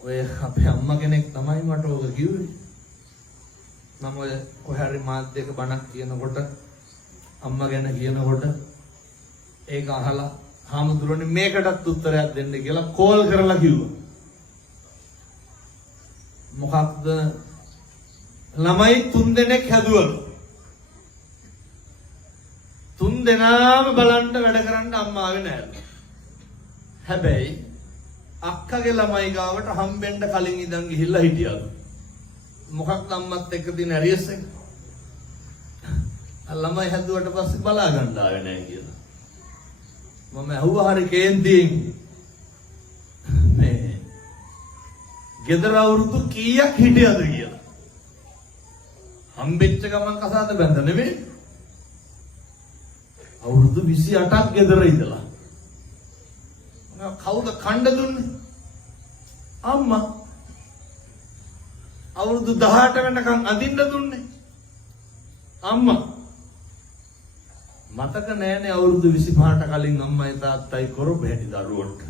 ඔය අපේ අම්මා කෙනෙක් තමයි මට ඕක කිව්වේ. මම ඔය කොහරි මාධ්‍යයක බණක් කියනකොට අම්මා ගැන කියනකොට ඒක අහලා හාමුදුරනේ මේකටත් උත්තරයක් දෙන්න කියලා කෝල් කරලා කිව්වා. මොකක්ද? ළමයි 3 දෙනෙක් හැදුවලු. 3 දෙනාම බලන්න වැඩ කරන්න අම්මා ආවේ නැහැ. හැබැයි අක්කගේ ළමයි ගාවට හම්බෙන්න කලින් ඉඳන් ගිහිල්ලා හිටියලු. මොකක්ද අම්මත් එක්ක තියෙන ඇරියස් එක? ළමයි හැදුවට පස්සේ බලා ගන්න ආවේ නැහැ කියලා. මම ඇහුවා හරි කේන්තියෙන් මේ ගෙදර අවුරුදු කීයක් හිටියද කියලා. හම්බෙච්ච ගමන් කසාද බැඳ නෙමෙයි. අවුරුදු 28ක් ගෙදර ඉඳලා. කවුද කණ්ඩ දුන්නේ? අම්මා. අවුරුදු 18 වෙනකන් අදින්න දුන්නේ අම්මා. මතක නෑනේ අවුරුදු 25ට කලින් අම්මයි තාත්තයි කරපු හැටි දරුවන්ට.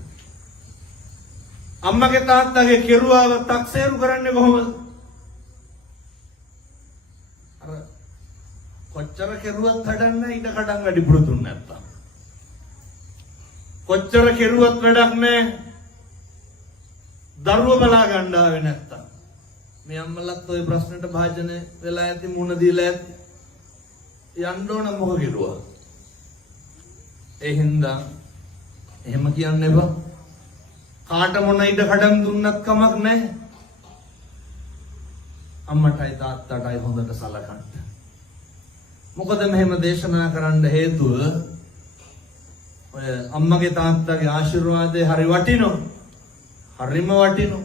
අම්මගේ තාත්තගේ කෙරුවාව තක්සේරු කරන්නේ කොහොමද? අර කොච්චර කෙරුවත් හදන්නේ ඊට කඩන් වැඩි පුරුතුන් නැත්තම්. කොච්චර කෙරුවත් වැඩක් නෑ දරුව බලා ගන්න ආවේ නැත්තම්. මේ අම්මලත් ওই ප්‍රශ්නෙට භාජනය වෙලා ඇති මුණ දීලා ඇති. යන්න ඕන මොකද කෙරුවා? ඒ හින්දා එහෙම කියන්න එපා. කාට මොන ඉඩ කඩම් දුන්නත් කමක් නැහැ. අම්මටයි තාත්තටයි හොඳට සලකන්න. මොකද මෙහෙම දේශනා කරන්න හේතුව ඔය අම්මගේ තාත්තගේ ආශිර්වාදේ හරි වටිනවා. හරිම වටිනවා.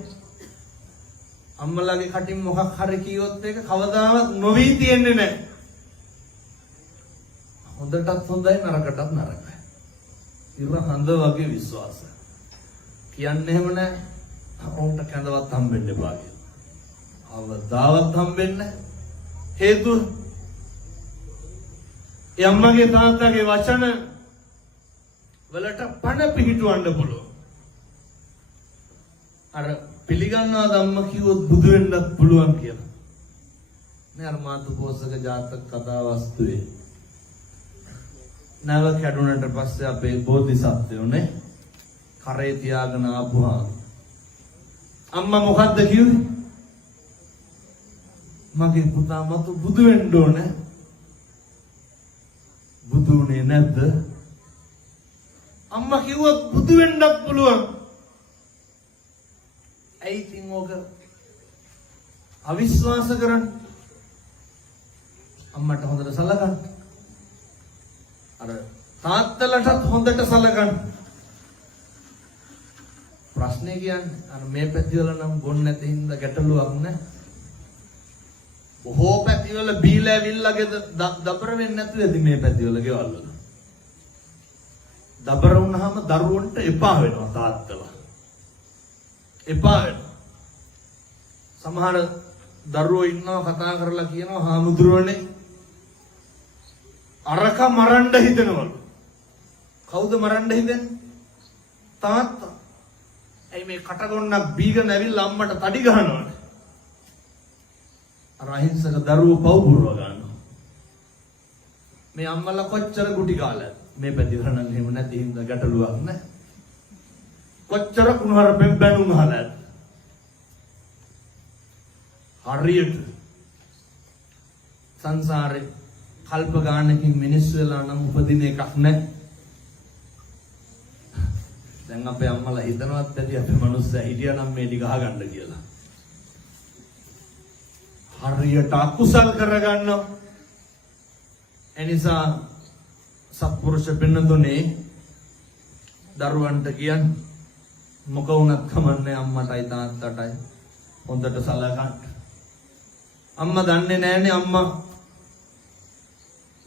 අම්මලාගේ කටින් මොකක් හරි කිව්වොත් ඒක කවදාවත් නොවි තියෙන්නේ නැහැ. හොඳටත් හොඳයි නරකටත් නරකයි. ඉර හඳ වගේ විශ්වාසය. කියන්නේ එහෙම නැහැ. ඔවුන්ට කැඳවත් හම්බෙන්න එපා කියලා. අවදාවත් හම්බෙන්නේ නැහැ. හේතුව ඒ අම්මගේ තාත්තගේ වචන වලට පණ පිහිටවන්න පුළුවන්. අර පිළිගන්නවා ධම්ම කිව්වොත් බුදු වෙන්නත් පුළුවන් කියලා. මේ අර මාතුපෝසක ජාතක කතා වස්තුවේ නැව කැඩුනට පස්සේ අපේ බෝධිසත්වයෝනේ කරේ තියාගෙන ආපුවා. අම්මා මොකද්ද කිව්වේ? මගේ පුතා මතු බුදු වෙන්න ඕනේ. බුදුනේ නැද්ද? අම්මා කිව්වොත් බුදු වෙන්නත් පුළුවන්. ඇයි ඉතින් ඕක අවිශ්වාස කරන්නේ? අම්මට හොඳට සලකන්න. අර තාත්තලටත් හොඳට සලකන්න. ප්‍රශ්නේ කියන්නේ අර මේ පැතිවල නම් ගොන් නැති හින්දා ගැටලුවක් නැහැ. බොහෝ පැතිවල බීලා ඇවිල්ලාගේ දබර වෙන්නේ නැතුව ඇති මේ පැතිවල ගෙවල් වල. දබර වුණාම දරුවන්ට එපා වෙනවා තාත්තලා. එපා වෙනවා. සමහර දරුවෝ ඉන්නවා කතා කරලා කියනවා හාමුදුරුවනේ අරක මරන්න හිතනවලු. කවුද මරන්න හිතන්නේ? තාත්තා. ඇයි මේ කටගොන්නක් බීගෙන ඇවිල්ලා අම්මට තඩි ගහනවනේ. අර අහිංසක දරුවෝ පව් පුරව ගන්නවා. මේ අම්මලා කොච්චර ගුටි කාලද? මේ පැතිවල නම් එහෙම නැති හින්දා ගැටලුවක් නැහැ. කොච්චර කුණහරුපෙන් බැනුම් අහලාද? හරියට සංසාරේ කල්ප ගානකින් මිනිස්සු වෙලා නම් උපදින එකක් නැහැ. දැන් අපේ අම්මලා හිතනවත් ඇති අපේ මිනිස්සු හිටියා නම් මේ ටික අහගන්න කියලා. හරියට අකුසල් කරගන්නවා. එනිසා සත්පුරුෂ පින්නතුනේ දරුවන්ට කියන්නේ මොක වුණත් කමන්නේ අම්මටයි තාත්තටයි හොඳට සලකන්න. අම්මා දන්නේ නැහනේ අම්මා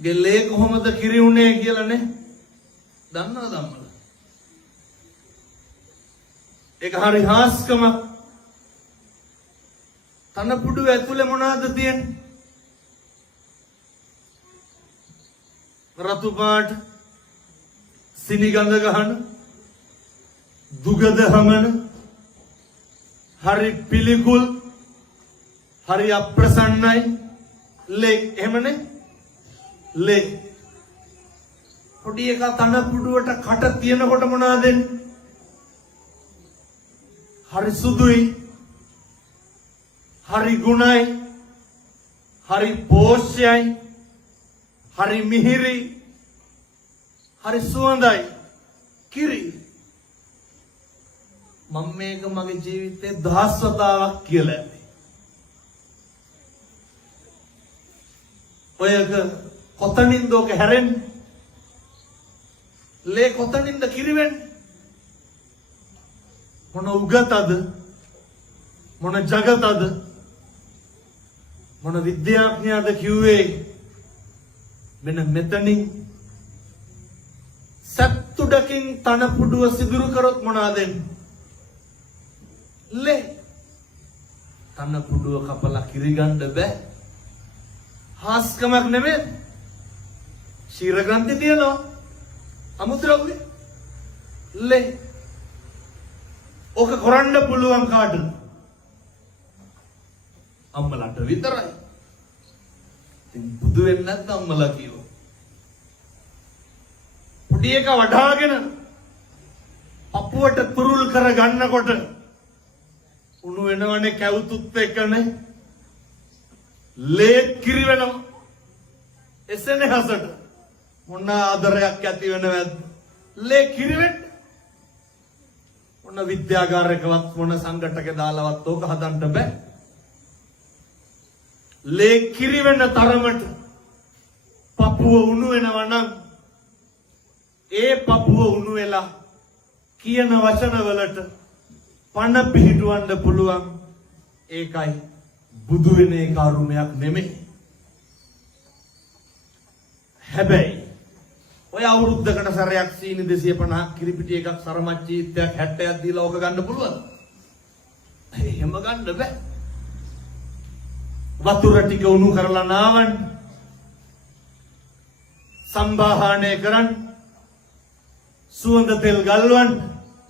ගෙලේ කොහොමද කිරි උනේ කියලා නේ. දන්නවද අම්මලා? ඒක හරි හාස්කමක්. තනපුඩු ඇතුලේ මොනවද තියෙන්නේ? රතු පාට සිනිගඳ ගහන දුගද හමන හරි පිළිකුල් හරි අප්‍රසන්නයි ලේ එහෙමනේ ලේ පොඩි එක තනපුඩුවට කට තියනකොට මොනවද දෙන්නේ? හරි සුදුයි හරි ගුණයි හරි පෝෂ්‍යයි හරි මිහිරි හරි සුවඳයි කිරි. මම මේක මගේ ජීවිතේ දහස් වතාවක් කියලා ඇති. ඔයක කොතනින්ද ඔක හැරෙන්නේ? ලේ කොතනින්ද කිරි වෙන්නේ? මොන උගතද? මොන జగතද? මොන විද්‍යාඥයාද කිව්වේ? මෙන්න මෙතනින් සත්තුඩකින් තනපුඩුව සිදුරු කරොත් මොනවද වෙන්නේ? ලේ. තනපුඩුව කපලා කිරි ගන්න බෑ. හාස්කමක් නෙමෙයි. ශීර ග්‍රන්ථි තියෙනවා. අමුද්‍රව්‍ය. ලේ. ඕක කරන්න පුළුවන් කාටද? අම්මලාට විතරයි. ඉතින් බුදු වෙන්නේ නැත්නම් අම්මලා කියෝ. පොඩි එක වඩාගෙන අපුවට තුරුල් කර ගන්නකොට උණු වෙනවනේ කැවුතුත් එක්කනේ. ලේ කිරි වෙනවා. එසෙනේ හසට මොන ආදරයක් ඇති වෙනවද? ලේ කිරි වෙන්න. මොන විද්‍යාගාරයකවත් මොන සංගතක දාලවත් ඕක හදන්න බෑ. ලේ කිරි වෙන තරමට පපුව උණු වෙනවා නම් ඒ පපුව උණු වෙලා කියන වචන වලට පණ පිහිටවන්න පුළුවන්. ඒකයි බුදු වෙන එක අරුමයක් නෙමෙයි. හැබැයි ඔය අවුරුද්දකට සැරයක් සීනි 250ක් කිරිපිටි එකක් සරමච්චීත්‍යයක් 70ක් දීලා ඕක ගන්න පුළුවන්. එහෙම ගන්න බෑ. වතුර ටික උණු කරලා නාවන්න. සම්බාහනය කරන්න. සුවඳ තෙල් ගල්වන්න.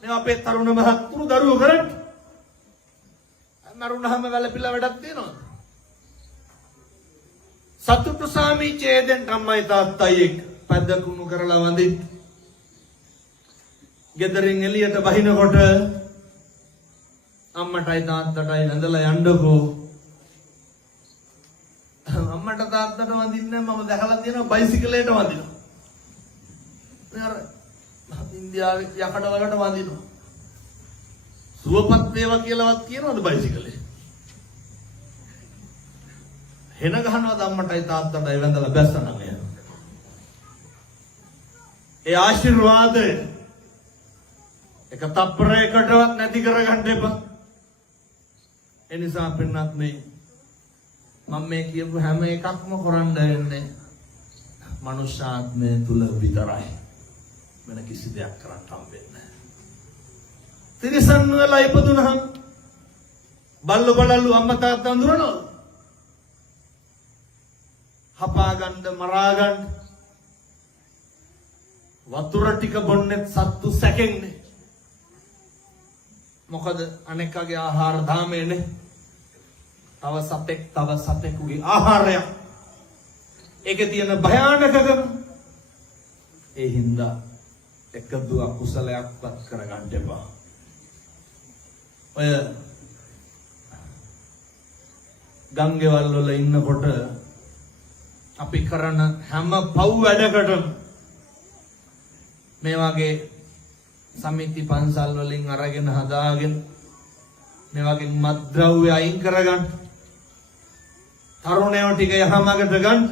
මේ අපේ තරුණ මහත්තුරු දරුවෝ කරන්න. මරුණාම වැළපිලා වැඩක් තියනවද? සතුටු සාමිචේදෙන් අම්මයි තාත්තයි එක්ක පැද්දකුණු කරලා වඳින්න. ගෙදරින් එළියට බහිනකොට අම්මටයි තාත්තටයි වැඳලා යන්නකෝ. අම්මට තාත්තට වඳින්නේ මම දැකලා තියෙනවා බයිසිකලයට වඳිනවා. අර ඉන්දියාවේ යකඩ වලට වඳිනවා. සුවපත් වේවා කියලාවත් කියනවද බයිසිකලේ? හෙන ගහනවද අම්මටයි තාත්තටයි වැඳලා බැස්සනම් එහෙම. ඒ ආශිර්වාදය එක තප්පරයකටවත් නැති කරගන්න එපා. ඒ නිසා පින්නත් මම මේ කියපු හැම එකක්ම කරන්න වෙන්නේ මනුෂ්‍යාත්මය තුල විතරයි. වෙන කිසි දෙයක් කරන්න හම්බෙන්නේ නැහැ. තිරිසන් වෙලා ඉපදුනහම බල්ලු බලල්ලු අම්මා තාත්තා අඳුරනවද? හපා ගන්න මරා ගන්න වතුර ටික බොන්නෙත් සත්තු සැකෙන්නේ. මොකද අනෙක්කගේ ආහාර දාමේනේ. තව සතෙකුගේ ආහාරය. ඒකේ තියෙන භයානකකම. ඒ හින්දා එකදු අකුසලයක්වත් කරගන්න එපා. ඔය ගංගේවල් වල ඉන්නකොට අපි කරන හැම පව් වැඩකටම මේ වගේ සමිති පන්සල් වලින් අරගෙන හදාගෙන මේ වගේ මත්ද්‍රව්‍ය අයින් කරගන්න. තරුණයෝ ටික යහමගට ගන්න.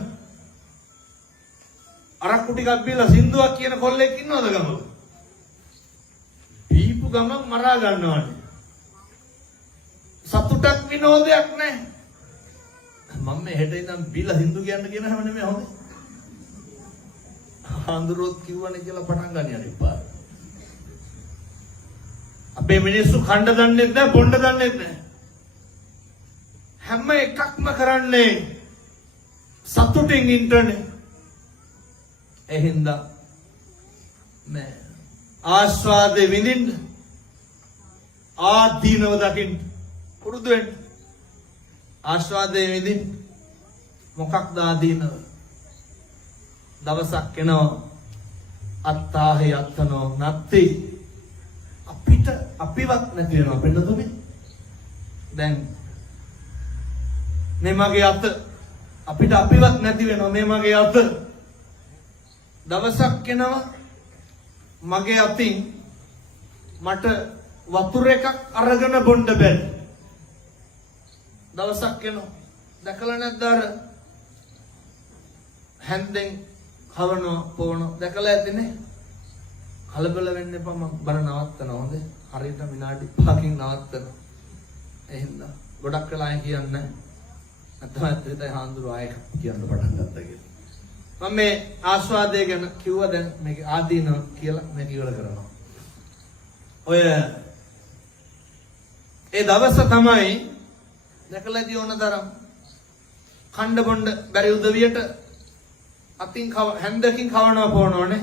අරක්කු ටිකක් බීලා සින්දුවක් කියන කොල්ලෙක් ඉන්නවද ගමක? පීපු ගමන් මරා ගන්නවනේ. සතුටක් විනෝදයක් නැහැ. මම මේ හෙට ඉඳන් බීලා සින්දු කියන්න කියන හැම නෙමෙයි හොඳේ. හඳුරොත් කිව්වනේ කියලා පටන් ගන්න යන්න එපා. අපේ මිනිස්සු කණ්ඩ දන්නේ නැහැ, බොණ්ඩ දන්නේ නැහැ. හැම එකක්ම කරන්නේ සතුටින් ඉන්නනේ. එහෙනම් මේ ආස්වාදේ විඳින්න ආදීනව දකින්න පුරුදු වෙන්න. ආස්වාදේ විඳින්න මොකක්ද ආදීනව? දවසක් එනවා අත්තාහි අත්තනෝ නැත්ති අපිවත් නැති වෙනවා පෙන්නතුනේ. දැන් මේ මගේ අත අපිට අපිවත් නැති වෙනවා. මේ මගේ අත දවසක් එනවා මගේ අතින් මට වතුර එකක් අරගෙන බොන්න බැරි. දවසක් එනවා දැකලා නැද්ද අර හැන්දෙන් කවනවා පොවනවා දැකලා ඇතිනේ. කලබල වෙන්න එපා. මම බර නවත්තනවා. හොඳේ හරියට විනාඩි 5කින් නවත්තනවා. එහෙනම් ගොඩක් වෙලා කියන්නේ නැත්නම් ඇත්තටම හාමුදුරුවෝ ආයෙ කියන්න පටන් ගත්තා කියලා. මම මේ ආස්වාදය ගැන කිව්වා. දැන් මේක ආදීන කියලා මේක ඉවර කරනවා. ඔය ඒ දවස තමයි දැකලාදී ඕන තරම් කණ්ඩ බොණ්ඩ බැරි උදවියට අතින් හැන්දකින් කවනවා පොවනෝනේ.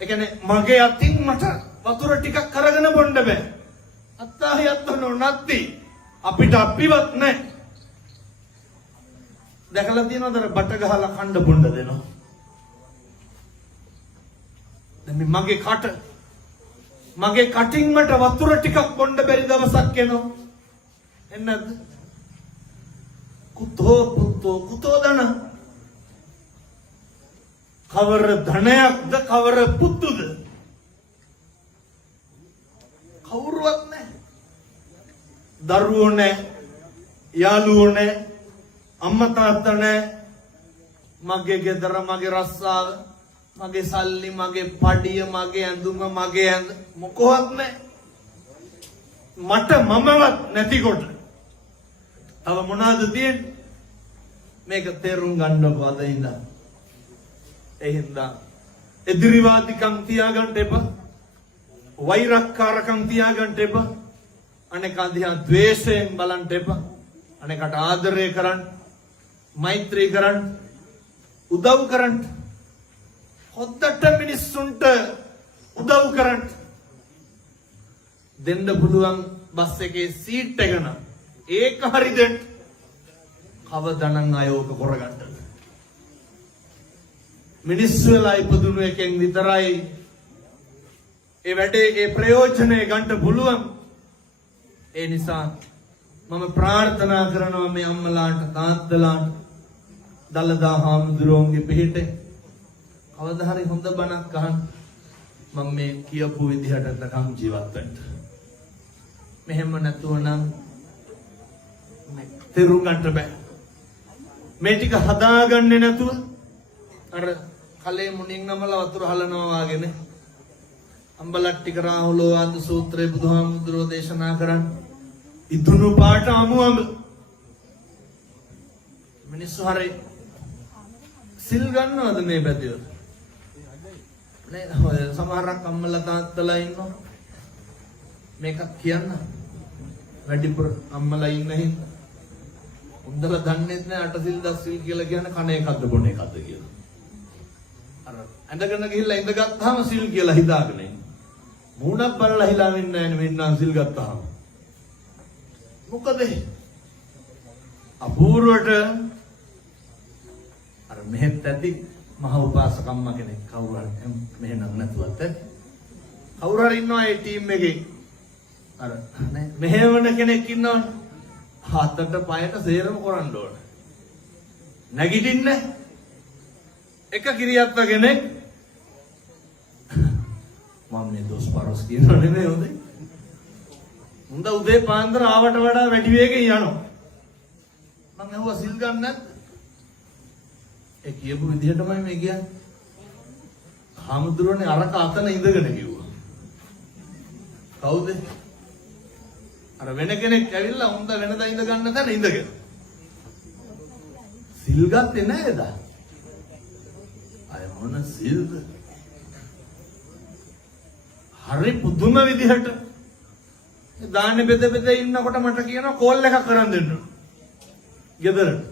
ඒ කියන්නේ මගේ අතින් මට වතුර ටිකක් කරගෙන බොන්න බෑ. අත්තාහි අත්තනෝ නැත්ති අපිට අපිවත් නැහැ. දැකලා තියෙනවද බට ගහලා කණ්ඩ බොන්න දෙනවා. දැන් මගේ කටින් මට වතුර ටිකක් බොන්න බැරි දවසක් එනවා. එන්නද? කුතෝ දන කවර ධනයක්ද කවර පුතුද? කවුරුවත් නැහැ. දරුවෝ නැහැ, යාළුවෝ නැහැ, අම්මා තාත්තා නැහැ. මගේ ගෙදර මගේ රස්සාව, මගේ සල්ලි, මගේ පඩිය, මගේ ඇඳුම, මගේ ඇඳ මොකවත් නැහැ. මට මමවත් නැතිකොට තව මොනවාද තියෙන්නේ? මේක තේරුම් ගන්නකො අද ඉඳන්. එහෙනම් එදිරිවාදිකම් තියාගන්න එපා. වෛරක්කාරකම් තියාගන්න එපා. අනෙක් අධ්‍යා ද්වේෂයෙන් බලන්න එපා. අනෙකට ආදරය කරන්න, මෛත්‍රී කරන්න, උදව් කරන්න, හොද්දට මිනිස්සුන්ට උදව් කරන්න. දෙන්න පුළුවන් බස් එකේ සීට් එක නම් ඒක හරි දෙන්න. කවදානම් අයෝක කරගන්න. මිනිස්සු වෙලා ඉපදුණු එකෙන් විතරයි ඒ වැඩේ ඒ ප්‍රයෝජනෙ ගන්න පුළුවන්. ඒ නිසා මම ප්‍රාර්ථනා කරනවා මේ අම්මලාට තාත්තලාට දලදා හාමුදුරුවන්ගේ පිහිටේ කවදා හරි හොඳ බණක් අහන්න මම මේ කියපු විදිහට තකම් ජීවත් වෙන්න. මෙහෙම නැතුව නම් තේරුම් ගන්න බෑ. මේ ටික හදාගන්නේ නැතුව අර කලේ මුණින් නමලා වතුර හලනවා වාගෙන අම්බලට්ටික රාහුලෝවාද සූත්‍රයේ බුදුහාමුදුරුවෝ දේශනා කරන්නේ ඉදුණු පාට අමුඹ මිනිස්සු හරි සිල් ගන්නවද මේ පැතිවල? නේ ඔය සමහරක් අම්මලා තාත්තලා ඉන්නවා මේක කියන්න වැඩිපුර අම්මලා ඉන්න හින්දා උන්දලා දන්නේ නැහැ අටසිල් දස්සිල් කියලා කියන්නේ කණ එකක්ද බොන එකක්ද කියලා. අර ඇඳගෙන ගිහිල්ලා ඉඳගත්තාම සිල් කියලා හිතාගෙන ඉන්න. මූණක් බලලා හිලා වෙන්නේ නැහැ මෙන්න සිල් ගත්තාම. මොකද අපූර්වට අර මෙහෙත් ඇති මහ උපාසකම්ම කෙනෙක් කවුරු හරි මෙහෙ නම් නැතුවත් ඇති. කවුරු හරි ඉන්නවා ඒ ටීම් එකේ. අර නේ මෙහෙවන කෙනෙක් ඉන්නවනේ. හතට පයට සේරම කරන්න ඕන. නැගිටින්න එක කිරියත්ත කෙනෙක් මම මේ දොස් පරස් කියනව නෙමෙයි හොඳේ. උන්ද උදේ පාන්දර ආවට වඩා වැඩි වේගෙන් යනවා. මම ඇහුවා සිල් ගන්න නැද්ද? ඒ කියපු විදිහටමයි මේ කියන්නේ. හාමුදුරනේ අරක අතන ඉඳගෙන කිව්වා. කවුද? අර වෙන කෙනෙක් ඇවිල්ලා උන්ද වෙනදා ඉඳ ගන්න තැන ඉඳගෙන. සිල් ගත්තේ නේද? අය මොන සිල්ද? හරි පුදුම විදිහට දාන්නේ බෙද බෙද ඉන්නකොට මට කියනවා කෝල් එකක් කරන් දෙන්න. ගෙදරට.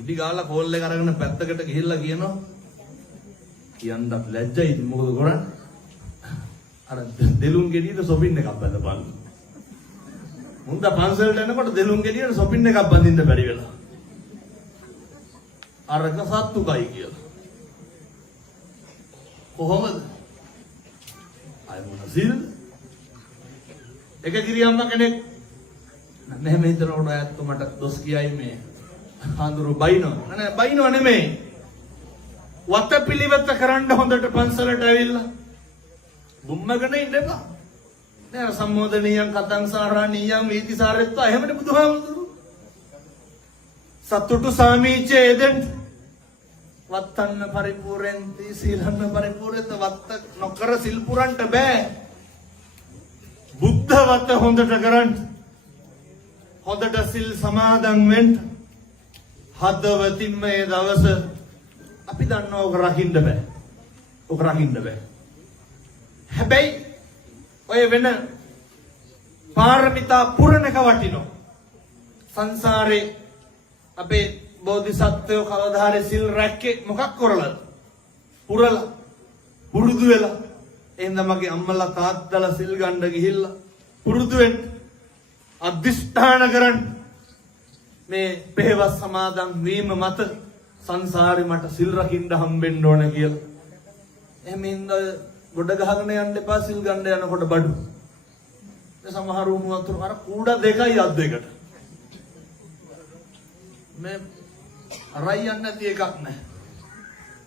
ඉදි ගාලා කෝල් එක අරගෙන පැත්තකට ගිහිල්ලා කියනවා කියන්නත් ලැජ්ජයි මොකද කරන්නේ? අර දෙලුම් ගෙඩියට සොපින් එකක් බඳපන්. මුන්ද පන්සලට යනකොට දෙලුම් ගෙඩියට සොපින් එකක් බඳින්න බැරි වෙලා. අරක සත්තුකයි කියලා. කොහොමද? අය මොන සිල්? එක කිරියම්ම කෙනෙක් මෙහෙම හිතනකොට අයත් මට දොස් කියයි මේ හාඳුරු බයිනෝ. නෑ බයිනෝ නෙමෙයි. වතපිලිවෙත කරන්න හොඳට පන්සලට ඇවිල්ලා බුම්මගෙන ඉන්න එපා. නෑ සම්මෝදනියම් කතං සාරාණියම් වීතිසාරෙත්වා එහෙමනේ බුදුහාමුදුරුවෝ. සතුටු සාමීචේ දෙන්න වත්තන්න පරිපූර්ණති සීලන්න පරිපූර්ණත වත්ත නොකර සිල් පුරන්න බෑ. බුද්ධ වත්ත හොඳට කරන්න. හොඳට සිල් සමාදන් වෙන්න. හදවතින්ම මේ දවස අපි දන්නවා ඔක රකින්න බෑ. ඔක රකින්න බෑ. හැබැයි ඔය වෙන පාරමිතා පුරණක වටිනෝ. සංසාරේ අපේ බෝධිසත්වයෝ කවදා හරි සිල් රැක්කේ මොකක් කරලාද? පුරලා පුරුදු වෙලා. එහෙනම් මගේ අම්මලා තාත්තලා සිල් ගන්න ගිහිල්ලා පුරුදු වෙන්න අධිෂ්ඨාන කරන්න මේ පෙරවස් සමාදන් වීම මත සංසාරේ මට සිල් රකින්න හම්බෙන්න ඕන කියලා. එහෙම ඉඳ ගොඩ ගහගෙන යන්න එපා සිල් ගන්න යනකොට බඩු. ඒ සමහර උණු වතුර අර කූඩ දෙකයි අත් දෙකට. මේ අරයි යන්න නැති එකක් නැහැ.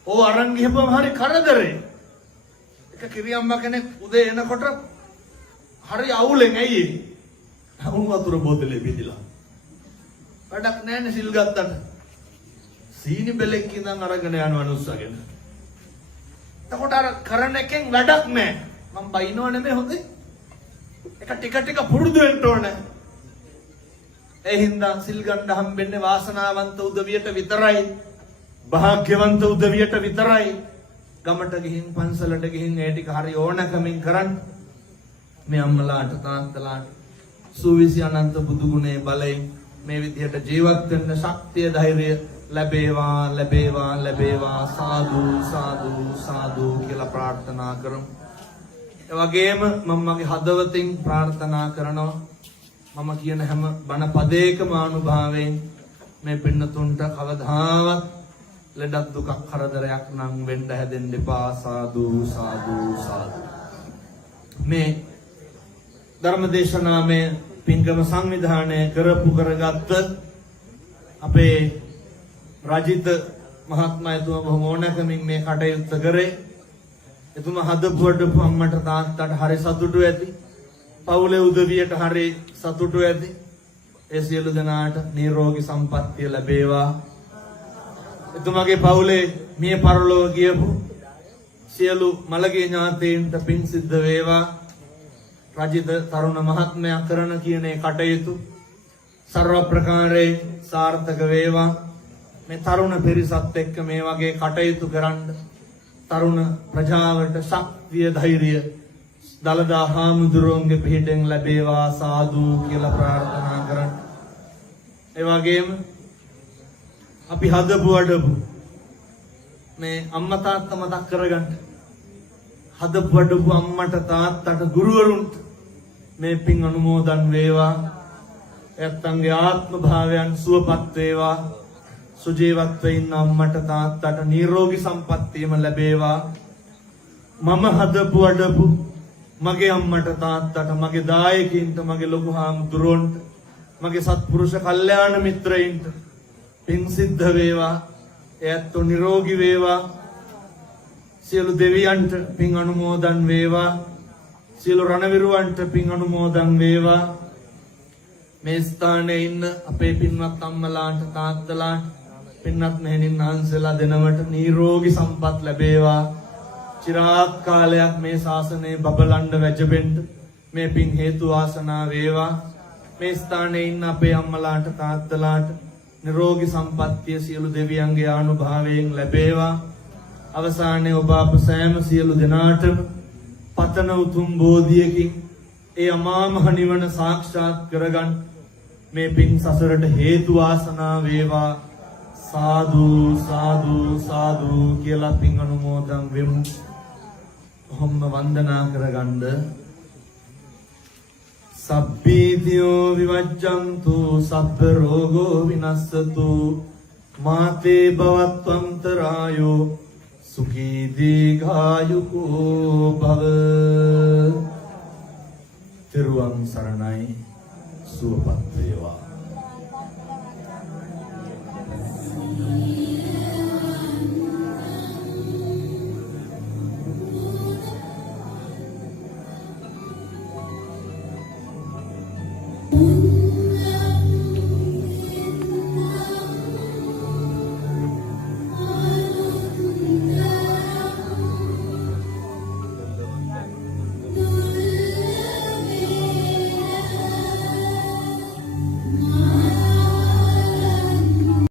ඕ අරන් ගිහපම හරි කරදරේ. එක කිරියම්ම කෙනෙක් උදේ එනකොට හරි අවුලෙන් ඇයි උණු වතුර බෝතලේ බෙදලා. වැඩක් නැන්නේ සිල් ගත්තට. සීනි බෙලෙක් ඉඳන් අරගෙන යනවා නුස්සගෙන. එතකොට අර කරන එකෙන් වැඩක් නැහැ. මම බයිනව නෙමෙයි හොඳේ. එක ටික පුරුදු වෙන්න ඕනේ. ඒ හින්දා සිල් ගන්න හම්බෙන්නේ වාසනාවන්ත උදවියට විතරයි. භාග්‍යවන්ත උදවියට විතරයි. ගමට ගිහින් පන්සලට ගිහින් ඒ ටික හරි ඕනකමින් කරන්න. මේ අම්මලාට තාත්තලාට සූවිසි අනන්ත බුදු ගුණේ බලයෙන් මේ විදිහට ජීවත් වෙන්න ශක්තිය ධෛර්යය ලැබේවා ලැබේවා ලැබේවා සාදු සාදු සාදු කියලා ප්‍රාර්ථනා කරමු. ඒ වගේම මම මගේ හදවතින් ප්‍රාර්ථනා කරනවා මම කියන හැම බණ පදයකම අනුභවයෙන් මේ පින්නතුන්ට කවදාවත් ලෙඩක් දුකක් කරදරයක් නම් වෙන්න හැදෙන්න එපා සාදු සාදු සාදු. මේ ධර්මදේශනාමය පින්කම සංවිධානය කරපු කරගත්ත අපේ රජිත මහත්මයා එතුමා බොහොම ඕනකමින් මේ කටයුත්ත කරේ. එතුමා හදපු වඩපු අම්මට තාත්තට හරි සතුටු ඇති. පවුලේ උදවියට හරි සතුටු ඇති. ඒ සියලු දෙනාට නිරෝගී සම්පන්නිය ලැබේවා. එතුමාගේ පවුලේ මිය පරලොව ගියපු සියලු මළගිය ඥාතීන්ට පින් සිද්ධ වේවා. රජිත තරුණ මහත්මයා කරන කියන කටයුතු සර්ව ප්‍රකාරයෙන් සාර්ථක වේවා. මේ තරුණ පිරිසත් එක්ක මේ වගේ කටයුතු කරන්න තරුණ ප්‍රජාවට ශක්තිය ධෛර්යය දලදා හාමුදුරුවන්ගේ පිහිටෙන් ලැබේවා සාදු කියලා ප්‍රාර්ථනා කරන්න. ඒ වගේම අපි හදපු වඩපු මේ අම්මා තාත්තා මතක් කරගන්න. හදපු වඩපු අම්මට තාත්තට ගුරුවරුන්ට මේ පින් අනුමෝදන් වේවා. එයත්න්ගේ ආත්ම භාවයන් සුවපත් වේවා. සුජීවත්ව ඉන්න අම්මට තාත්තට නිරෝගී සම්පන්නියම ලැබේවා. මම හදපු වඩපු මගේ අම්මට තාත්තට මගේ දායකයින්ට මගේ ලොකු හාමුදුරුවන්ට මගේ සත්පුරුෂ කල්යාණ මිත්‍රයින්ට පින් සිද්ධ වේවා. එයත් නිරෝගී වේවා. සියලු දෙවියන්ට පින් අනුමෝදන් වේවා. සියලු රණවිරුවන්ට පින් අනුමෝදන් වේවා. මේ ස්ථානයේ ඉන්න අපේ පින්වත් අම්මලාට තාත්තලාට පින්වත් මෙහෙණින් වහන්සේලා දෙනවට නිරෝගී සම්පත් ලැබේවා. චිරාත් කාලයක් මේ ශාසනයේ බබලන්න වැජබෙන්න මේ පින් හේතු වාසනා වේවා. මේ ස්ථානයේ ඉන්න අපේ අම්මලාට තාත්තලාට නිරෝගී සම්පන්නිය සියලු දෙවියන්ගේ ආනුභාවයෙන් ලැබේවා. අවසානයේ ඔබ අප සෑම සියලු දෙනාටම පතන උතුම් බෝධියකින් ඒ අමා මහ නිවන සාක්ෂාත් කරගන්න මේ පින් සසරට හේතු වාසනා වේවා. සාදු සාදු සාදු කියලා පින් අනුමෝදන් වෙමු. ඔහොම වන්දනා කරගන්න. සබ්බීතියෝ විවජ්ජන්තු සබ්බ රෝගෝ විනස්සතු මාතේ භවත්වන්තරායෝ සුඛී දීඝායුකෝ භව. තෙරුවන් සරණයි. සුවපත් වේවා.